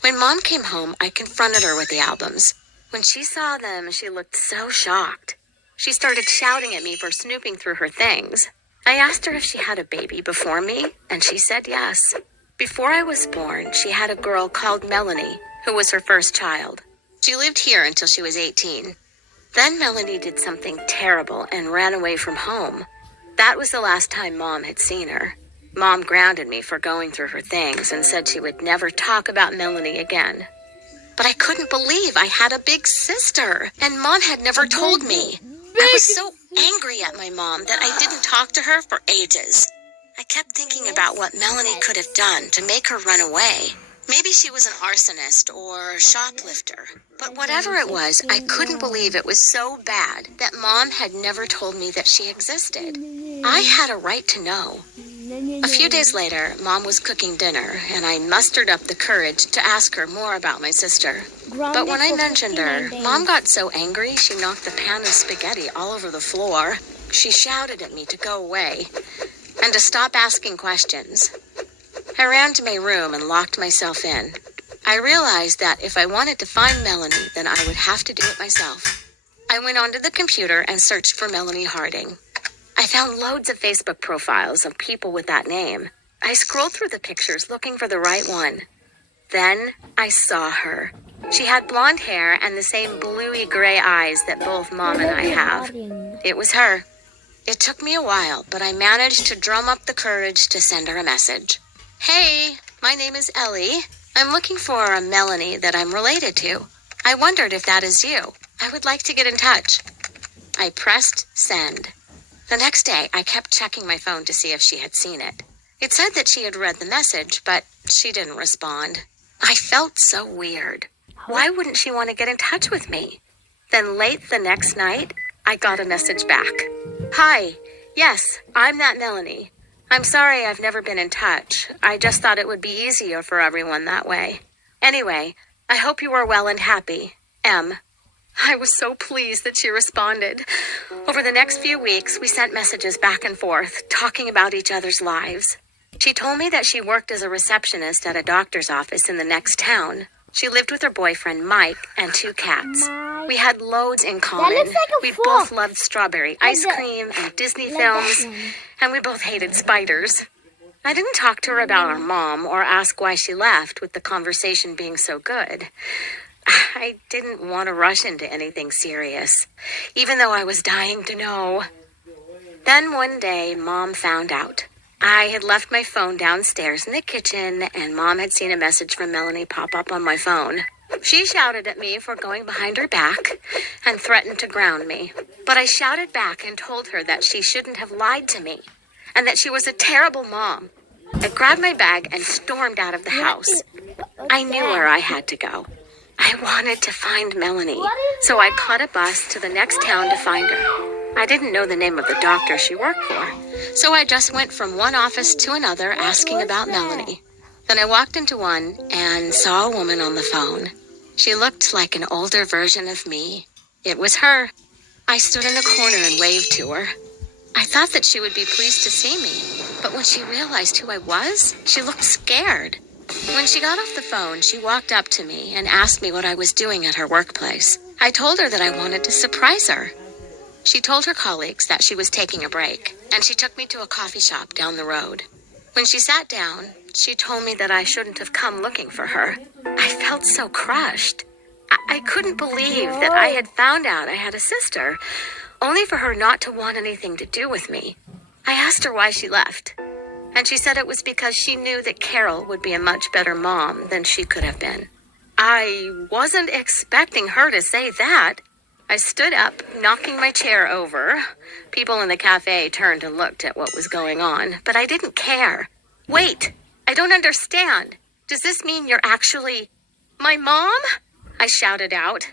When Mom came home, I confronted her with the albums. When she saw them, she looked so shocked. She started shouting at me for snooping through her things. I asked her if she had a baby before me, and she said yes. Before I was born, she had a girl called Melanie, who was her first child. She lived here until she was 18. Then Melanie did something terrible and ran away from home. That was the last time Mom had seen her. Mom grounded me for going through her things and said she would never talk about Melanie again. But I couldn't believe I had a big sister, and Mom had never told me. I was so angry at my mom that I didn't talk to her for ages. I kept thinking about what Melanie could have done to make her run away. Maybe she was an arsonist or shoplifter. But whatever it was, I couldn't believe it was so bad that Mom had never told me that she existed. I had a right to know. A few days later, Mom was cooking dinner, and I mustered up the courage to ask her more about my sister. But when I mentioned her, Mom got so angry she knocked the pan of spaghetti all over the floor. She shouted at me to go away and to stop asking questions. I ran to my room and locked myself in. I realized that if I wanted to find Melanie, then I would have to do it myself. I went onto the computer and searched for Melanie Harding. I found loads of Facebook profiles of people with that name. I scrolled through the pictures looking for the right one. Then I saw her. She had blonde hair and the same bluey gray eyes that both Mom and I have. It was her. It took me a while, but I managed to drum up the courage to send her a message. Hey, my name is Ellie. I'm looking for a Melanie that I'm related to. I wondered if that is you. I would like to get in touch. I pressed send. The next day, I kept checking my phone to see if she had seen it. It said that she had read the message, but she didn't respond. I felt so weird. Why wouldn't she want to get in touch with me? Then late the next night, I got a message back. Hi, yes, I'm that Melanie. I'm sorry I've never been in touch. I just thought it would be easier for everyone that way. Anyway, I hope you are well and happy. M. I was so pleased that she responded. Over the next few weeks, we sent messages back and forth, talking about each other's lives. She told me that she worked as a receptionist at a doctor's office in the next town. She lived with her boyfriend, Mike, and 2 cats. We had loads in common. We both loved strawberry ice cream and Disney films, and we both hated spiders. I didn't talk to her about our mom or ask why she left, with the conversation being so good. I didn't want to rush into anything serious, even though I was dying to know. Then one day, Mom found out. I had left my phone downstairs in the kitchen, and Mom had seen a message from Melanie pop up on my phone. She shouted at me for going behind her back and threatened to ground me. But I shouted back and told her that she shouldn't have lied to me and that she was a terrible mom. I grabbed my bag and stormed out of the house. I knew where I had to go. I wanted to find Melanie, so I caught a bus to the next town to find her. I didn't know the name of the doctor she worked for, so I just went from one office to another asking about Melanie. Then I walked into one and saw a woman on the phone. She looked like an older version of me. It was her. I stood in a corner and waved to her. I thought that she would be pleased to see me, but when she realized who I was, she looked scared. When she got off the phone, she walked up to me and asked me what I was doing at her workplace. I told her that I wanted to surprise her. She told her colleagues that she was taking a break, and she took me to a coffee shop down the road. When she sat down, she told me that I shouldn't have come looking for her. I felt so crushed. I couldn't believe that I had found out I had a sister, only for her not to want anything to do with me. I asked her why she left, and she said it was because she knew that Carol would be a much better mom than she could have been. I wasn't expecting her to say that. I stood up, knocking my chair over. People in the cafe turned and looked at what was going on, but I didn't care. Wait, I don't understand. Does this mean you're actually my mom? I shouted out.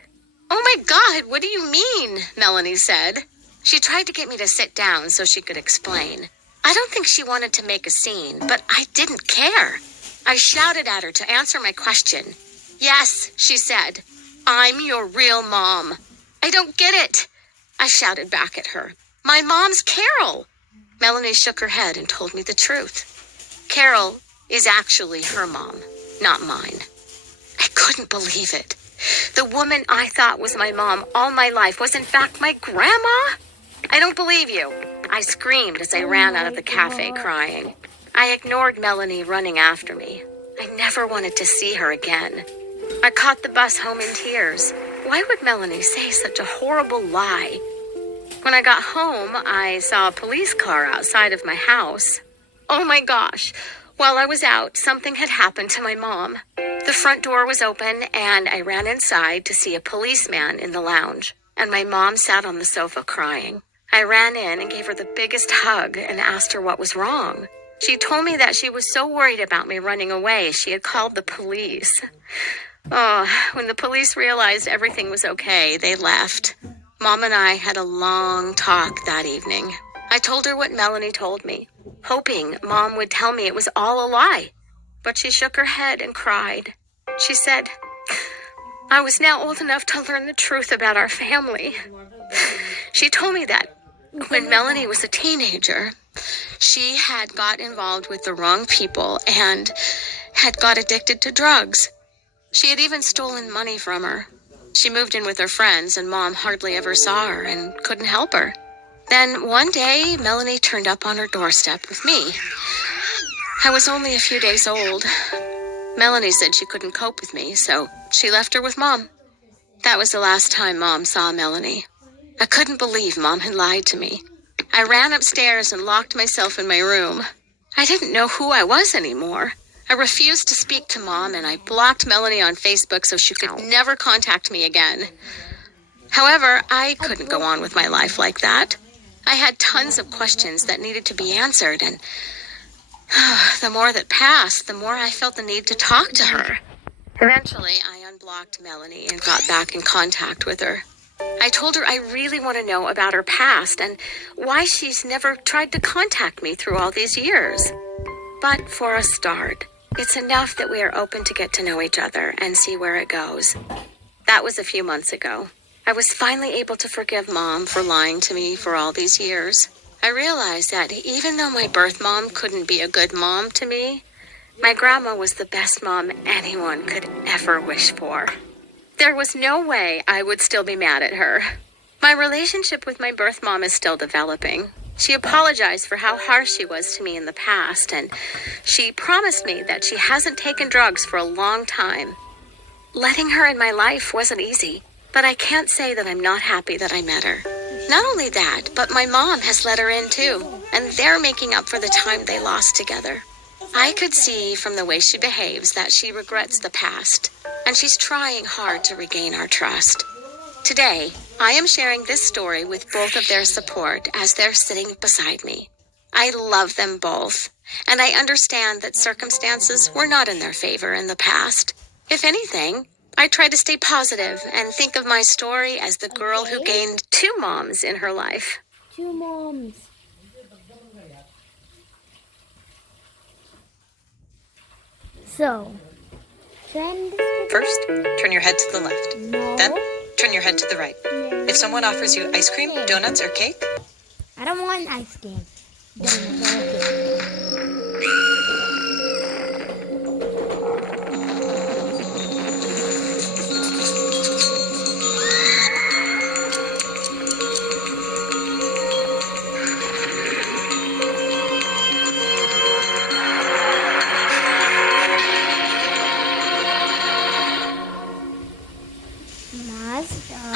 Oh my God, what do you mean? Melanie said. She tried to get me to sit down so she could explain. I don't think she wanted to make a scene, but I didn't care. I shouted at her to answer my question. Yes, she said. I'm your real mom. I don't get it. I shouted back at her. My mom's Carol. Melanie shook her head and told me the truth. Carol is actually her mom, not mine. I couldn't believe it. The woman I thought was my mom all my life was in fact my grandma? I don't believe you. I screamed as I ran out of the cafe crying. I ignored Melanie running after me. I never wanted to see her again. I caught the bus home in tears. Why would Melanie say such a horrible lie? When I got home, I saw a police car outside of my house. Oh my gosh. While I was out, something had happened to my mom. The front door was open, and I ran inside to see a policeman in the lounge, and my mom sat on the sofa crying. I ran in and gave her the biggest hug and asked her what was wrong. She told me that she was so worried about me running away, she had called the police. Oh, when the police realized everything was okay, they left. Mom and I had a long talk that evening. I told her what Melanie told me, hoping Mom would tell me it was all a lie. But she shook her head and cried. She said, I was now old enough to learn the truth about our family. She told me that when Melanie was a teenager, she had got involved with the wrong people and had got addicted to drugs. She had even stolen money from her. She moved in with her friends, and Mom hardly ever saw her and couldn't help her. Then one day, Melanie turned up on her doorstep with me. I was only a few days old. Melanie said she couldn't cope with me, so she left her with Mom. That was the last time Mom saw Melanie. I couldn't believe Mom had lied to me. I ran upstairs and locked myself in my room. I didn't know who I was anymore. I refused to speak to Mom, and I blocked Melanie on Facebook so she could never contact me again. However, I couldn't go on with my life like that. I had tons of questions that needed to be answered, and the more that passed, the more I felt the need to talk to her. Eventually, I unblocked Melanie and got back in contact with her. I told her I really want to know about her past and why she's never tried to contact me through all these years. But for a start, it's enough that we are open to get to know each other and see where it goes. That was a few months ago. I was finally able to forgive Mom for lying to me for all these years. I realized that even though my birth mom couldn't be a good mom to me, my grandma was the best mom anyone could ever wish for. There was no way I would still be mad at her. My relationship with my birth mom is still developing. She apologized for how harsh she was to me in the past, and she promised me that she hasn't taken drugs for a long time. Letting her in my life wasn't easy, but I can't say that I'm not happy that I met her. Not only that, but my mom has let her in too, and they're making up for the time they lost together. I could see from the way she behaves that she regrets the past, and she's trying hard to regain our trust. Today, I am sharing this story with both of their support as they're sitting beside me. I love them both, and I understand that circumstances were not in their favor in the past. If anything, I try to stay positive and think of my story as the girl who gained 2 moms in her life. 2 moms. So, First, turn your head to the left. no. Then, turn your head to the right. If someone offers you ice cream, donuts, or cake, I don't want ice cream.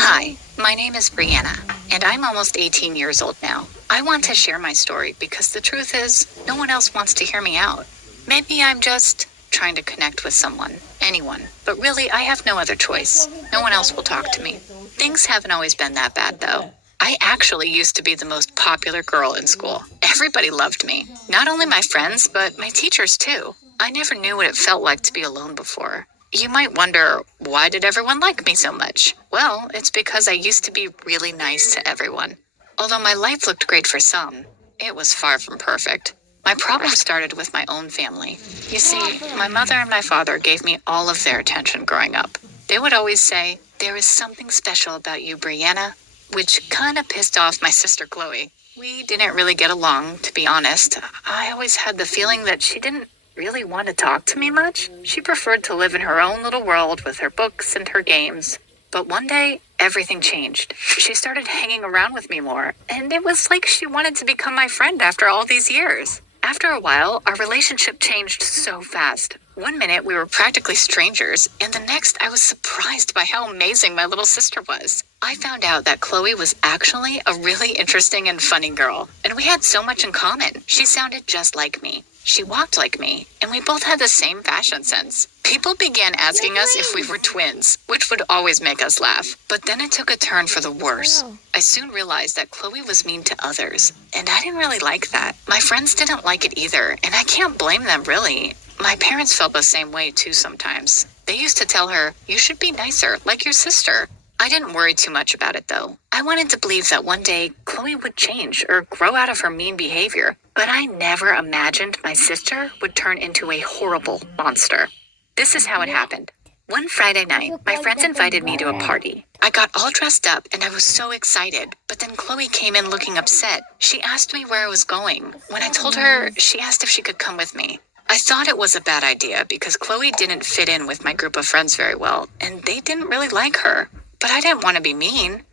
Hi, my name is Brianna, and I'm almost 18 years old now. I want to share my story because the truth is, no one else wants to hear me out. Maybe I'm just trying to connect with someone, anyone, but really I have no other choice. No one else will talk to me. Things haven't always been that bad though. I actually used to be the most popular girl in school. Everybody loved me. Not only my friends, but my teachers too. I never knew what it felt like to be alone before. You might wonder, why did everyone like me so much? Well, it's because I used to be really nice to everyone. Although my life looked great for some, it was far from perfect. My problem started with my own family. You see, my mother and my father gave me all of their attention growing up. They would always say, "There is something special about you, Brianna," which kind of pissed off my sister Chloe. We didn't really get along, to be honest. I always had the feeling that she didn't really want to talk to me much. She preferred to live in her own little world with her books and her games. But one day, everything changed. She started hanging around with me more, and it was like she wanted to become my friend after all these years. After a while, our relationship changed so fast. One minute, we were practically strangers, and the next, I was surprised by how amazing my little sister was. I found out that Chloe was actually a really interesting and funny girl, and we had so much in common. She sounded just like me. She walked like me, and we both had the same fashion sense. People began asking us if we were twins, which would always make us laugh. But then it took a turn for the worse. I soon realized that Chloe was mean to others, and I didn't really like that. My friends didn't like it either, and I can't blame them, really. My parents felt the same way, too, sometimes. They used to tell her, "You should be nicer, like your sister." I didn't worry too much about it, though. I wanted to believe that one day Chloe would change or grow out of her mean behavior, but I never imagined my sister would turn into a horrible monster. This is how it happened. One Friday night, my friends invited me to a party. I got all dressed up and I was so excited, but then Chloe came in looking upset. She asked me where I was going. When I told her, she asked if she could come with me. I thought it was a bad idea because Chloe didn't fit in with my group of friends very well, and they didn't really like her. But I didn't want to be mean.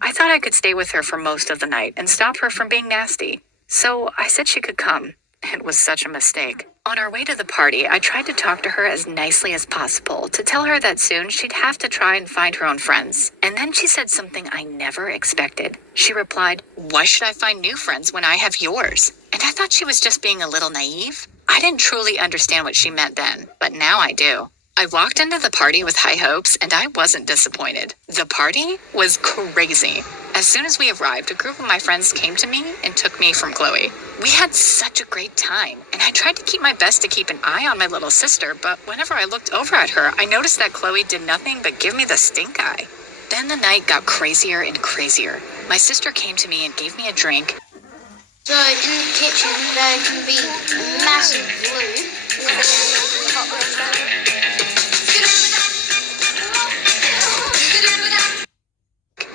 I thought I could stay with her for most of the night and stop her from being nasty. So I said she could come. It was such a mistake. On our way to the party, I tried to talk to her as nicely as possible to tell her that soon she'd have to try and find her own friends. And then she said something I never expected. She replied, "Why should I find new friends when I have yours?" And I thought she was just being a little naive. I didn't truly understand what she meant then, but now I do. I walked into the party with high hopes, and I wasn't disappointed. The party was crazy. As soon as we arrived, a group of my friends came to me and took me from Chloe. We had such a great time, and I tried to keep my best to keep an eye on my little sister, but whenever I looked over at her, I noticed that Chloe did nothing but give me the stink eye. Then the night got crazier and crazier. My sister came to me and gave me a drink. So in the kitchen there can be a massive glue.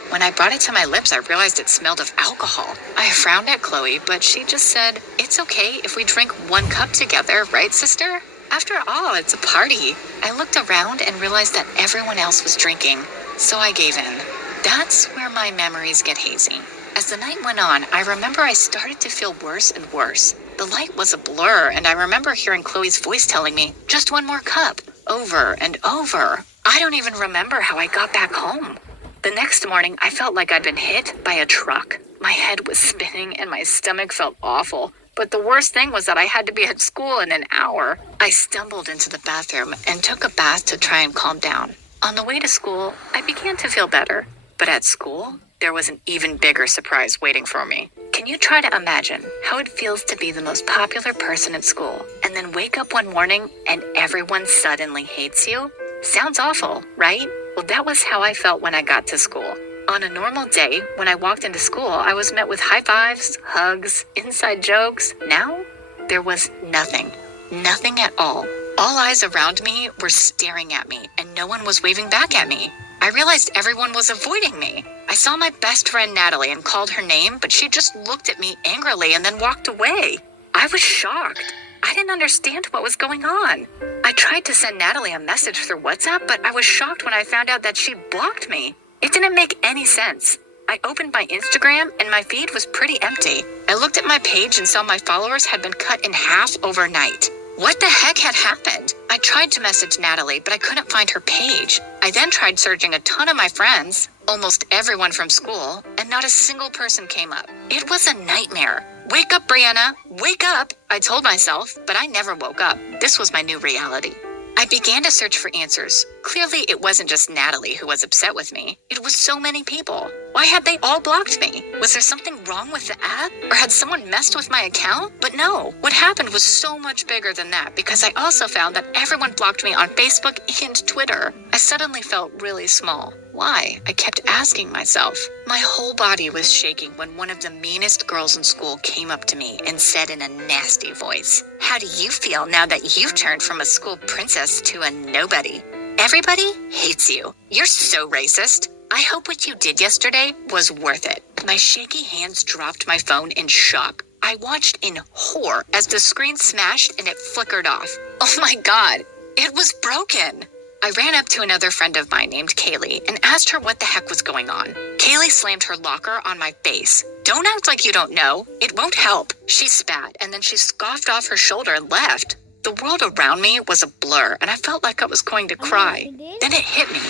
When I brought it to my lips, I realized it smelled of alcohol. I frowned at Chloe, but she just said, "It's okay if we drink 1 cup together, right, sister?" After all, it's a party. I looked around and realized that everyone else was drinking, so I gave in. That's where my memories get hazy. As the night went on, I remember I started to feel worse and worse. The light was a blur, and I remember hearing Chloe's voice telling me, "Just 1 more cup," over and over. I don't even remember how I got back home. The next morning, I felt like I'd been hit by a truck. My head was spinning and my stomach felt awful. But the worst thing was that I had to be at school in an hour. I stumbled into the bathroom and took a bath to try and calm down. On the way to school, I began to feel better. But at school, there was an even bigger surprise waiting for me. Can you try to imagine how it feels to be the most popular person at school and then wake up one morning and everyone suddenly hates you? Sounds awful, right? Well, that was how I felt when I got to school. On a normal day, when I walked into school, I was met with high fives, hugs, inside jokes. Now, there was nothing. Nothing at all. All eyes around me were staring at me, and no one was waving back at me. I realized everyone was avoiding me. I saw my best friend Natalie and called her name, but she just looked at me angrily and then walked away. I was shocked. I didn't understand what was going on. I tried to send Natalie a message through WhatsApp, but I was shocked when I found out that she blocked me. It didn't make any sense. I opened my Instagram and my feed was pretty empty. I looked at my page and saw my followers had been cut in half overnight. What the heck had happened? I tried to message Natalie, but I couldn't find her page. I then tried searching a ton of my friends, almost everyone from school, and not a single person came up. It was a nightmare. Wake up, Brianna. Wake up, I told myself, but I never woke up. This was my new reality. I began to search for answers. Clearly, it wasn't just Natalie who was upset with me. It was so many people. Why had they all blocked me? Was there something wrong with the app? Or had someone messed with my account? But no, what happened was so much bigger than that because I also found that everyone blocked me on Facebook and Twitter. I suddenly felt really small. Why? I kept asking myself. My whole body was shaking when one of the meanest girls in school came up to me and said in a nasty voice, "How do you feel now that you've turned from a school princess to a nobody? Everybody hates you. You're so racist. I hope what you did yesterday was worth it." My shaky hands dropped my phone in shock. I watched in horror as the screen smashed and it flickered off. Oh my God, it was broken. I ran up to another friend of mine named Kaylee and asked her what the heck was going on. Kaylee slammed her locker on my face. "Don't act like you don't know. It won't help." She spat and then she scoffed off her shoulder and left. The world around me was a blur and I felt like I was going to cry. Then it hit me.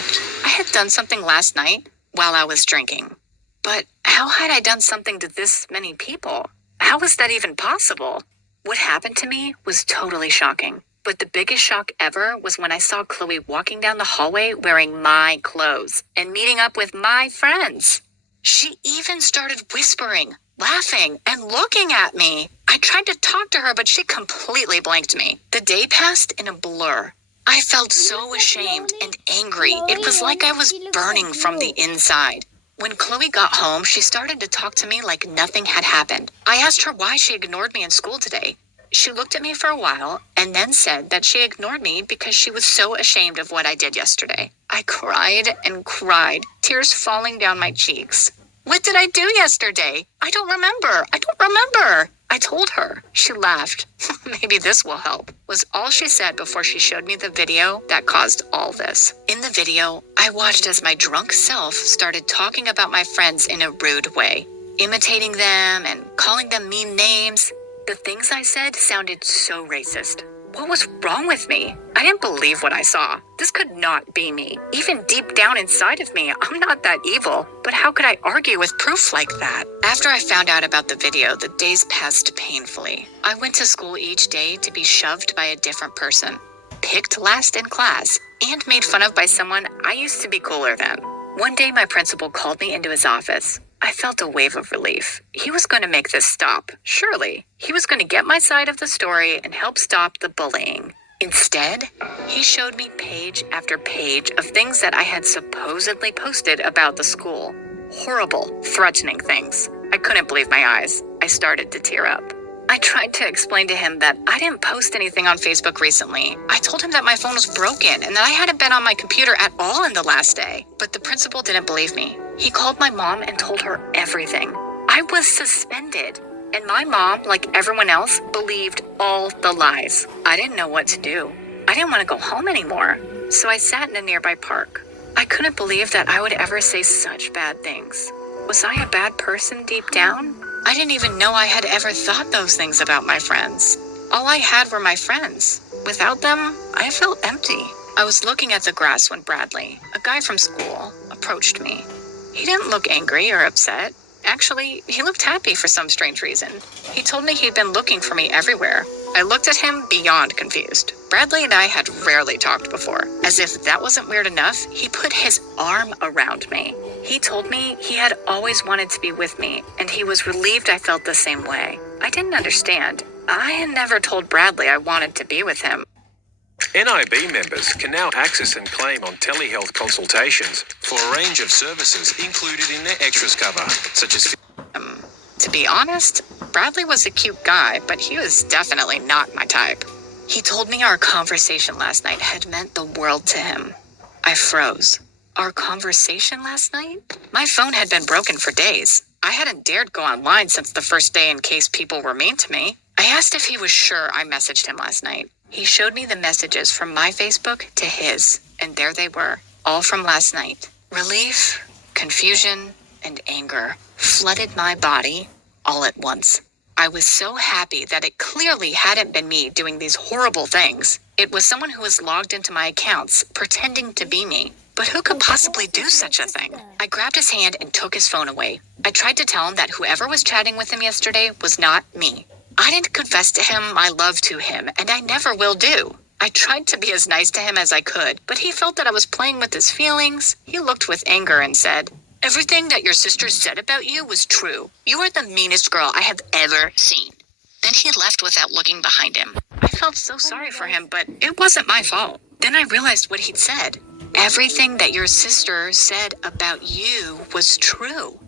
I had done something last night while I was drinking. But how had I done something to this many people? How was that even possible? What happened to me was totally shocking. But the biggest shock ever was when I saw Chloe walking down the hallway wearing my clothes and meeting up with my friends. She even started whispering, laughing, and looking at me. I tried to talk to her, but she completely blanked me. The day passed in a blur. I felt so ashamed and angry. It was like I was burning from the inside. When Chloe got home, she started to talk to me like nothing had happened. I asked her why she ignored me in school today. She looked at me for a while and then said that she ignored me because she was so ashamed of what I did yesterday. I cried and cried, tears falling down my cheeks. What did I do yesterday? I don't remember. I told her. She laughed. Maybe this will help, was all she said before she showed me the video that caused all this. In the video, I watched as my drunk self started talking about my friends in a rude way, imitating them and calling them mean names. The things I said sounded so racist. What was wrong with me? I didn't believe what I saw. This could not be me. Even deep down inside of me, I'm not that evil. But how could I argue with proof like that? After I found out about the video, the days passed painfully. I went to school each day to be shoved by a different person, picked last in class, and made fun of by someone I used to be cooler than. One day, my principal called me into his office. I felt a wave of relief. He was going to make this stop, surely. He was going to get my side of the story and help stop the bullying. Instead, he showed me page after page of things that I had supposedly posted about the school. Horrible, threatening things. I couldn't believe my eyes. I started to tear up. I tried to explain to him that I didn't post anything on Facebook recently. I told him that my phone was broken and that I hadn't been on my computer at all in the last day. But the principal didn't believe me. He called my mom and told her everything. I was suspended. And my mom, like everyone else, believed all the lies. I didn't know what to do. I didn't want to go home anymore. So I sat in a nearby park. I couldn't believe that I would ever say such bad things. Was I a bad person deep down? I didn't even know I had ever thought those things about my friends. All I had were my friends. Without them, I felt empty. I was looking at the grass when Bradley, a guy from school, approached me. He didn't look angry or upset. Actually, he looked happy for some strange reason. He told me he'd been looking for me everywhere. I looked at him beyond confused. Bradley and I had rarely talked before. As if that wasn't weird enough, he put his arm around me. He told me he had always wanted to be with me, and he was relieved I felt the same way. I didn't understand. I had never told Bradley I wanted to be with him. NIB members can now access and claim on telehealth consultations for a range of services included in their extras cover, such as... To be honest, Bradley was a cute guy, but he was definitely not my type. He told me our conversation last night had meant the world to him. I froze. Our conversation last night? My phone had been broken for days. I hadn't dared go online since the first day in case people were mean to me. I asked if he was sure I messaged him last night. He showed me the messages from my Facebook to his, and there they were, all from last night. Relief, confusion, and anger flooded my body all at once. I was so happy that it clearly hadn't been me doing these horrible things. It was someone who was logged into my accounts, pretending to be me. But who could possibly do such a thing? I grabbed his hand and took his phone away. I tried to tell him that whoever was chatting with him yesterday was not me. I didn't confess to him my love to him, and I never will do. I tried to be as nice to him as I could, but he felt that I was playing with his feelings. He looked with anger and said, "Everything that your sister said about you was true. You are the meanest girl I have ever seen." Then he left without looking behind him. I felt so sorry for him, but it wasn't my fault. Then I realized what he'd said. Everything that your sister said about you was true.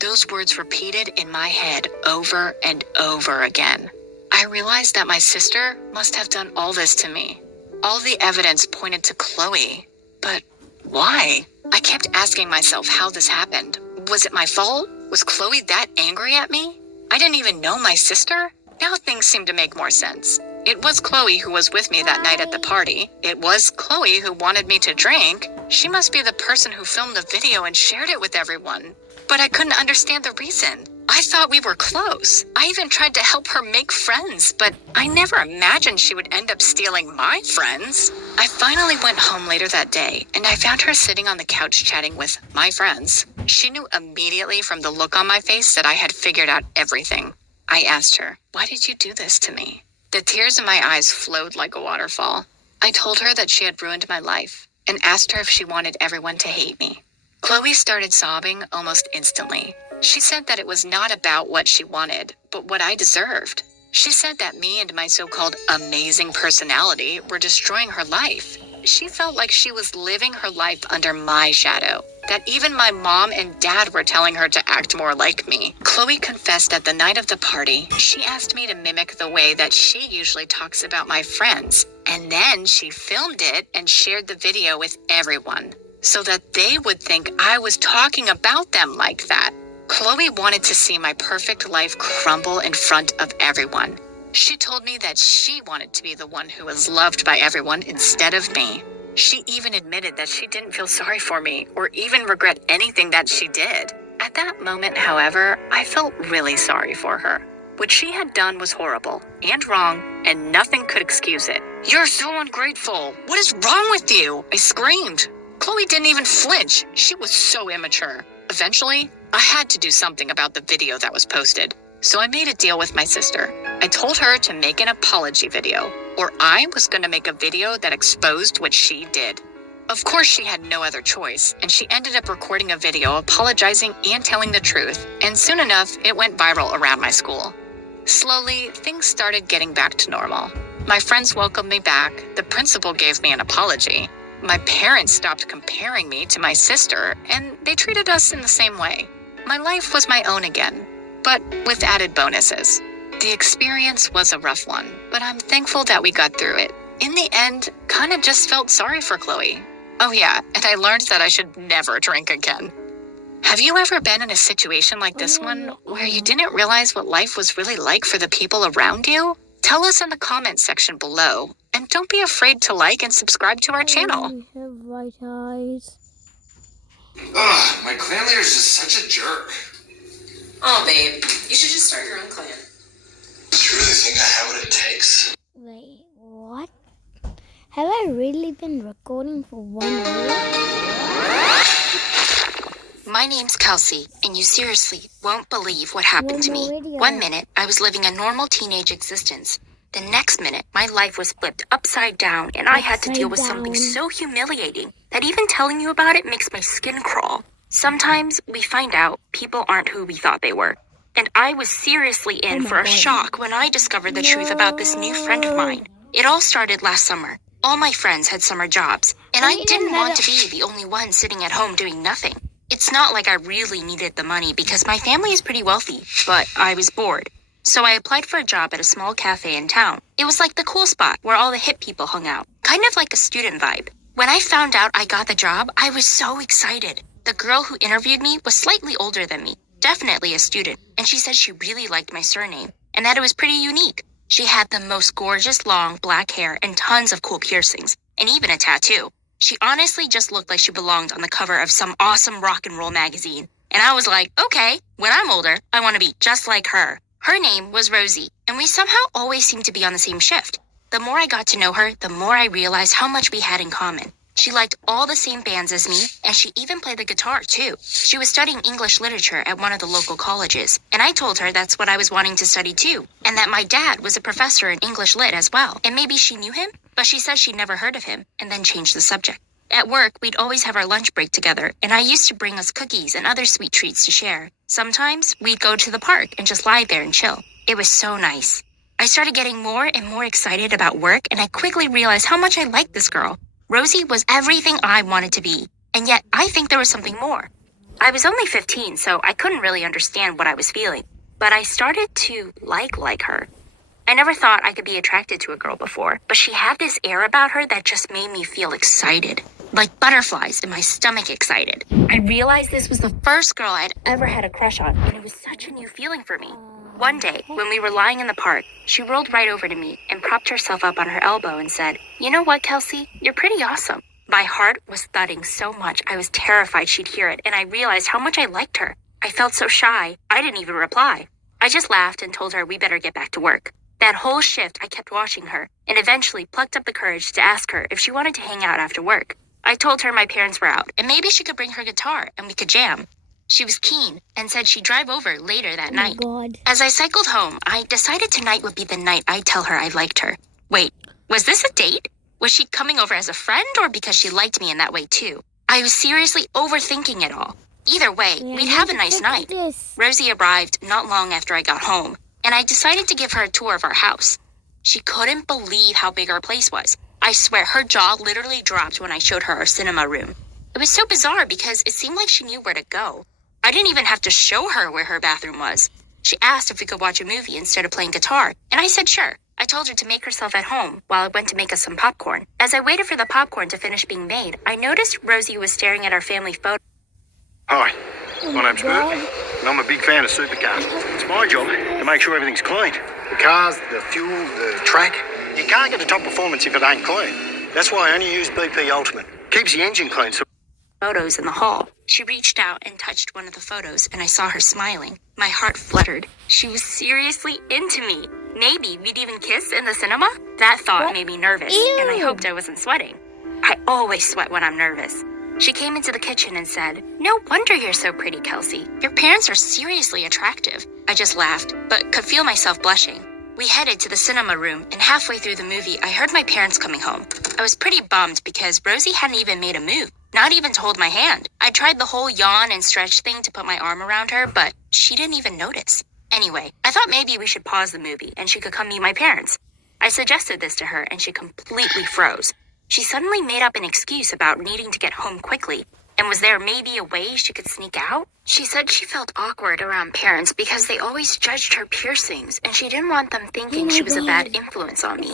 Those words repeated in my head over and over again. I realized that my sister must have done all this to me. All the evidence pointed to Chloe. But why? I kept asking myself how this happened. Was it my fault? Was Chloe that angry at me? I didn't even know my sister? Now things seem to make more sense. It was Chloe who was with me that night at the party. It was Chloe who wanted me to drink. She must be the person who filmed the video and shared it with everyone. But I couldn't understand the reason. I thought we were close. I even tried to help her make friends, but I never imagined she would end up stealing my friends. I finally went home later that day, and I found her sitting on the couch chatting with my friends. She knew immediately from the look on my face that I had figured out everything. I asked her, "Why did you do this to me?" The tears in my eyes flowed like a waterfall. I told her that she had ruined my life and asked her if she wanted everyone to hate me. Chloe started sobbing almost instantly. She said that it was not about what she wanted, but what I deserved. She said that me and my so-called amazing personality were destroying her life. She felt like she was living her life under my shadow, that even my mom and dad were telling her to act more like me. Chloe confessed that the night of the party, she asked me to mimic the way that she usually talks about my friends. And then she filmed it and shared the video with everyone, so that they would think I was talking about them like that. Chloe wanted to see my perfect life crumble in front of everyone. She told me that she wanted to be the one who was loved by everyone instead of me. She even admitted that she didn't feel sorry for me or even regret anything that she did. At that moment, however, I felt really sorry for her. What she had done was horrible and wrong, and nothing could excuse it. "You're so ungrateful. What is wrong with you?" I screamed. Chloe didn't even flinch. She was so immature. Eventually, I had to do something about the video that was posted. So I made a deal with my sister. I told her to make an apology video, or I was going to make a video that exposed what she did. Of course, she had no other choice, and she ended up recording a video apologizing and telling the truth, and soon enough, it went viral around my school. Slowly, things started getting back to normal. My friends welcomed me back, the principal gave me an apology. My parents stopped comparing me to my sister, and they treated us in the same way. My life was my own again, but with added bonuses. The experience was a rough one, but I'm thankful that we got through it. In the end, kind of just felt sorry for Chloe. Oh yeah, and I learned that I should never drink again. Have you ever been in a situation like this one, where you didn't realize what life was really like for the people around you? Tell us in the comments section below, and don't be afraid to like and subscribe to our channel. I have white eyes. Ugh, my clan leader's just such a jerk. Oh, babe, you should just start your own clan. Do you really think I have what it takes? Wait, what? Have I really been recording for 1 hour? My name's Kelsey, and you seriously won't believe what happened to me. 1 minute, I was living a normal teenage existence. The next minute, my life was flipped upside down, and I had to deal with something so humiliating that even telling you about it makes my skin crawl. Sometimes we find out people aren't who we thought they were. And I was seriously in for a shock when I discovered the truth about this new friend of mine. It all started last summer. All my friends had summer jobs, and I didn't want to be the only one sitting at home doing nothing. It's not like I really needed the money because my family is pretty wealthy, but I was bored. So I applied for a job at a small cafe in town. It was like the cool spot where all the hip people hung out, kind of like a student vibe. When I found out I got the job, I was so excited. The girl who interviewed me was slightly older than me, definitely a student, and she said she really liked my surname and that it was pretty unique. She had the most gorgeous long black hair and tons of cool piercings, and even a tattoo. She honestly just looked like she belonged on the cover of some awesome rock and roll magazine. And I was like, okay, when I'm older, I want to be just like her. Her name was Rosie, and we somehow always seemed to be on the same shift. The more I got to know her, the more I realized how much we had in common. She liked all the same bands as me, and she even played the guitar, too. She was studying English literature at one of the local colleges, and I told her that's what I was wanting to study, too, and that my dad was a professor in English lit as well, and maybe she knew him, but she said she'd never heard of him, and then changed the subject. At work, we'd always have our lunch break together, and I used to bring us cookies and other sweet treats to share. Sometimes, we'd go to the park and just lie there and chill. It was so nice. I started getting more and more excited about work, and I quickly realized how much I liked this girl. Rosie was everything I wanted to be, and yet I think there was something more. I was only 15, so I couldn't really understand what I was feeling, but I started to like her. I never thought I could be attracted to a girl before, but she had this air about her that just made me feel excited, like butterflies in my stomach excited. I realized this was the first girl I'd ever had a crush on, and it was such a new feeling for me. One day, when we were lying in the park, she rolled right over to me and propped herself up on her elbow and said, "You know what, Kelsey? You're pretty awesome." My heart was thudding so much I was terrified she'd hear it, and I realized how much I liked her. I felt so shy, I didn't even reply. I just laughed and told her we better get back to work. That whole shift, I kept watching her, and eventually plucked up the courage to ask her if she wanted to hang out after work. I told her my parents were out, and maybe she could bring her guitar, and we could jam. She was keen and said she'd drive over later that night. God. As I cycled home, I decided tonight would be the night I'd tell her I liked her. Wait, was this a date? Was she coming over as a friend or because she liked me in that way too? I was seriously overthinking it all. Either way, we'd have a nice night. Rosie arrived not long after I got home, and I decided to give her a tour of our house. She couldn't believe how big our place was. I swear her jaw literally dropped when I showed her our cinema room. It was so bizarre because it seemed like she knew where to go. I didn't even have to show her where her bathroom was. She asked if we could watch a movie instead of playing guitar, and I said sure. I told her to make herself at home while I went to make us some popcorn. As I waited for the popcorn to finish being made, I noticed Rosie was staring at our family photo. Hi, my name's Bert, and I'm a big fan of supercars. It's my job to make sure everything's clean. The cars, the fuel, the track. You can't get the top performance if it ain't clean. That's why I only use BP Ultimate. Keeps the engine clean, so... Photos in the hall. She reached out and touched one of the photos, and I saw her smiling. My heart fluttered. She was seriously into me. Maybe we'd even kiss in the cinema? That thought made me nervous, and I hoped I wasn't sweating. I always sweat when I'm nervous. She came into the kitchen and said, "No wonder you're so pretty, Kelsey. Your parents are seriously attractive." I just laughed, but could feel myself blushing. We headed to the cinema room, and halfway through the movie, I heard my parents coming home. I was pretty bummed because Rosie hadn't even made a move, not even to hold my hand. I tried the whole yawn and stretch thing to put my arm around her, but she didn't even notice. Anyway, I thought maybe we should pause the movie and she could come meet my parents. I suggested this to her and she completely froze. She suddenly made up an excuse about needing to get home quickly. And was there maybe a way she could sneak out? She said she felt awkward around parents because they always judged her piercings and she didn't want them thinking she was a bad influence on me.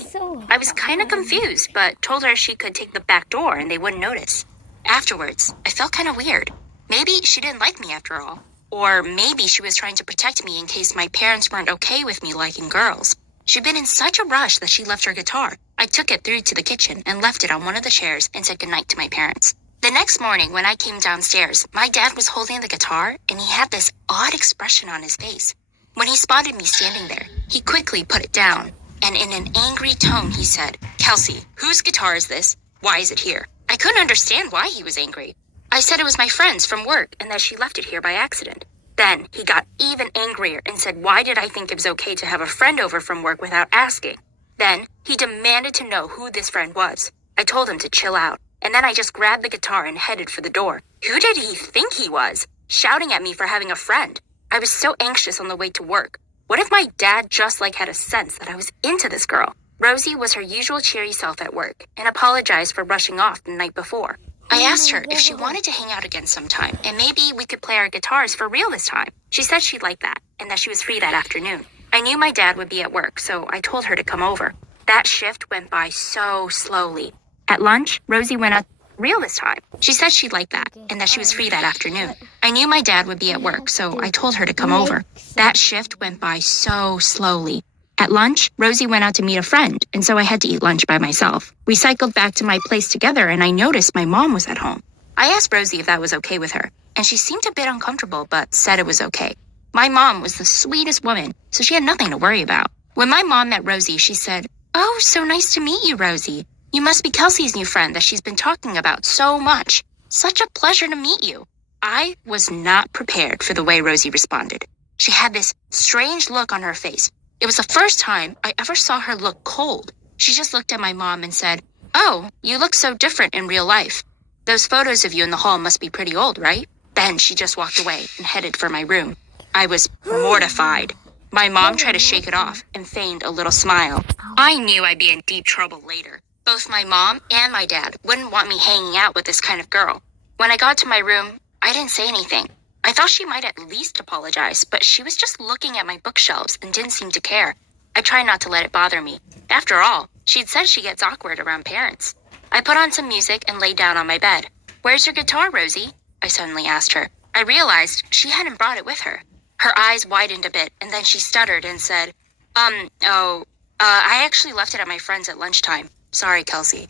I was kind of confused, but told her she could take the back door and they wouldn't notice. Afterwards, I felt kind of weird. Maybe she didn't like me after all. Or maybe she was trying to protect me in case my parents weren't okay with me liking girls. She'd been in such a rush that she left her guitar. I took it through to the kitchen and left it on one of the chairs and said goodnight to my parents. The next morning when I came downstairs, my dad was holding the guitar and he had this odd expression on his face. When he spotted me standing there, he quickly put it down and in an angry tone he said, "Kelsey, whose guitar is this? Why is it here?" I couldn't understand why he was angry. I said it was my friend's from work and that she left it here by accident. Then he got even angrier and said, why did I think it was okay to have a friend over from work without asking? Then he demanded to know who this friend was. I told him to chill out, and then I just grabbed the guitar and headed for the door. Who did he think he was? Shouting at me for having a friend. I was so anxious on the way to work. What if my dad just had a sense that I was into this girl? Rosie was her usual cheery self at work and apologized for rushing off the night before. I asked her if she wanted to hang out again sometime, and maybe we could play our guitars for real this time. She said she'd like that, and that she was free that afternoon. I knew my dad would be at work, so I told her to come over. That shift went by so slowly. At lunch, Rosie went out real this time. She said she'd like that, and that she was free that afternoon. I knew my dad would be at work, so I told her to come over. That shift went by so slowly. At lunch, Rosie went out to meet a friend, and so I had to eat lunch by myself. We cycled back to my place together, and I noticed my mom was at home. I asked Rosie if that was okay with her, and she seemed a bit uncomfortable, but said it was okay. My mom was the sweetest woman, so she had nothing to worry about. When my mom met Rosie, she said, "Oh, so nice to meet you, Rosie. You must be Kelsey's new friend that she's been talking about so much. Such a pleasure to meet you." I was not prepared for the way Rosie responded. She had this strange look on her face. It was the first time I ever saw her look cold. She just looked at my mom and said, "Oh, you look so different in real life. Those photos of you in the hall must be pretty old, right?" Then she just walked away and headed for my room. I was mortified. My mom tried to shake it off and feigned a little smile. I knew I'd be in deep trouble later. Both my mom and my dad wouldn't want me hanging out with this kind of girl. When I got to my room, I didn't say anything. I thought she might at least apologize, but she was just looking at my bookshelves and didn't seem to care. I tried not to let it bother me. After all, she'd said she gets awkward around parents. I put on some music and lay down on my bed. "Where's your guitar, Rosie?" I suddenly asked her. I realized she hadn't brought it with her. Her eyes widened a bit, and then she stuttered and said, I actually left it at my friend's at lunchtime. Sorry, Kelsey."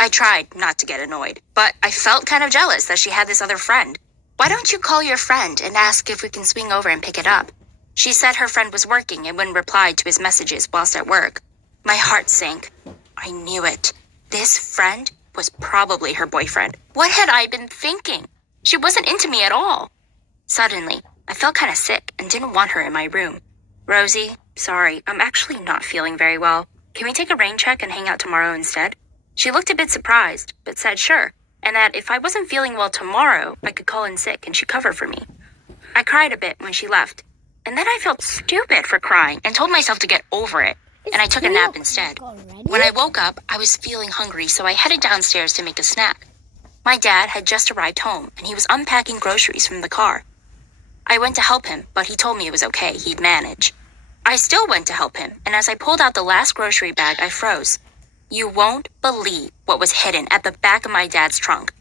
I tried not to get annoyed, but I felt kind of jealous that she had this other friend. "Why don't you call your friend and ask if we can swing over and pick it up?" She said her friend was working and wouldn't reply to his messages whilst at work. My heart sank. I knew it. This friend was probably her boyfriend. What had I been thinking? She wasn't into me at all. Suddenly, I felt kind of sick and didn't want her in my room. Rosie, sorry, I'm actually not feeling very well. Can we take a rain check and hang out tomorrow instead? She looked a bit surprised, but said sure, and that if I wasn't feeling well tomorrow, I could call in sick and she'd cover for me. I cried a bit when she left, and then I felt stupid for crying and told myself to get over it, and I took a nap instead. When I woke up, I was feeling hungry, so I headed downstairs to make a snack. My dad had just arrived home, and he was unpacking groceries from the car. I went to help him, but he told me it was okay, he'd manage. I still went to help him, and as I pulled out the last grocery bag, I froze. You won't believe what was hidden at the back of my dad's trunk.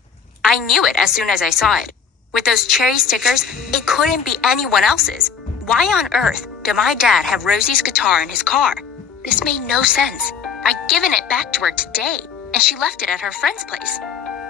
I knew it as soon as I saw it. With those cherry stickers, it couldn't be anyone else's. Why on earth did my dad have Rosie's guitar in his car? This made no sense. I'd given it back to her today, and she left it at her friend's place.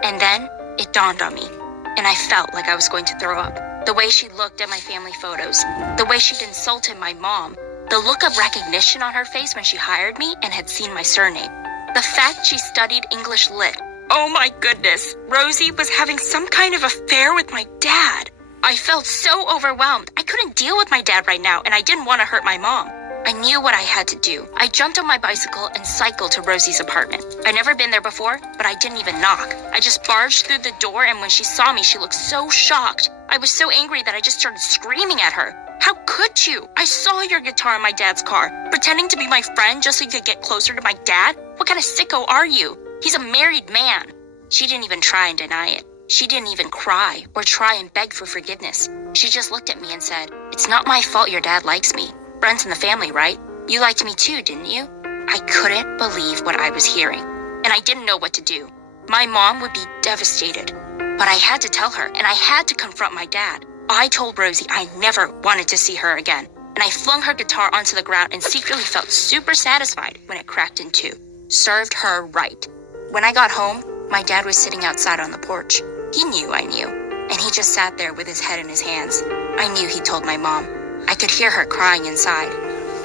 And then it dawned on me, and I felt like I was going to throw up. The way she looked at my family photos, the way she'd insulted my mom, the look of recognition on her face when she hired me and had seen my surname. The fact she studied English Lit. Oh my goodness, Rosie was having some kind of affair with my dad. I felt so overwhelmed. I couldn't deal with my dad right now, and I didn't want to hurt my mom. I knew what I had to do. I jumped on my bicycle and cycled to Rosie's apartment. I'd never been there before, but I didn't even knock. I just barged through the door, and when she saw me, she looked so shocked. I was so angry that I just started screaming at her. How could you? I saw your guitar in my dad's car, pretending to be my friend just so you could get closer to my dad? What kind of sicko are you? He's a married man. She didn't even try and deny it. She didn't even cry or try and beg for forgiveness. She just looked at me and said, "It's not my fault your dad likes me. Friends in the family, right? You liked me too, didn't you?" I couldn't believe what I was hearing, and I didn't know what to do. My mom would be devastated, but I had to tell her, and I had to confront my dad. I told Rosie I never wanted to see her again, and I flung her guitar onto the ground and secretly felt super satisfied when it cracked in two. Served her right. When I got home, my dad was sitting outside on the porch. He knew I knew, and he just sat there with his head in his hands. I knew he told my mom. I could hear her crying inside.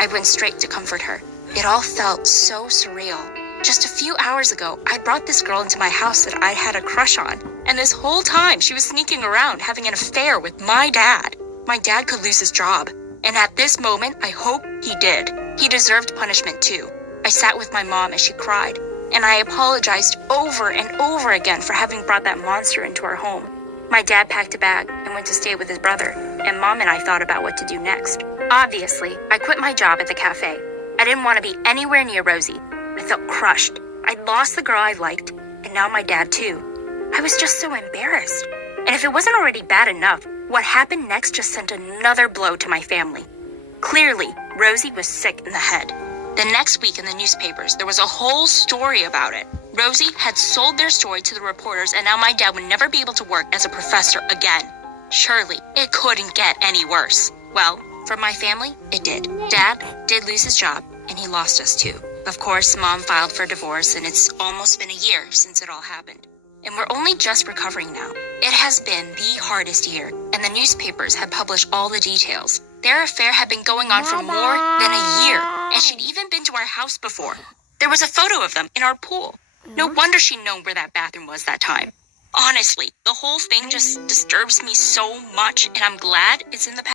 I went straight to comfort her. It all felt so surreal. Just a few hours ago, I brought this girl into my house that I had a crush on, and this whole time she was sneaking around having an affair with my dad. My dad could lose his job, and at this moment, I hope he did. He deserved punishment too. I sat with my mom as she cried, and I apologized over and over again for having brought that monster into our home. My dad packed a bag and went to stay with his brother, and Mom and I thought about what to do next. Obviously, I quit my job at the cafe. I didn't want to be anywhere near Rosie. I felt crushed. I'd lost the girl I liked, and now my dad too. I was just so embarrassed. And if it wasn't already bad enough, what happened next just sent another blow to my family. Clearly, Rosie was sick in the head. The next week in the newspapers, there was a whole story about it. Rosie had sold their story to the reporters, and now my dad would never be able to work as a professor again. Surely, it couldn't get any worse. Well, for my family, it did. Dad did lose his job, and he lost us too. Of course, Mom filed for divorce, and it's almost been a year since it all happened. And we're only just recovering now. It has been the hardest year, and the newspapers have published all the details. Their affair had been going on for more than a year, and she'd even been to our house before. There was a photo of them in our pool. No wonder she'd known where that bathroom was that time. Honestly, the whole thing just disturbs me so much, and I'm glad it's in the past.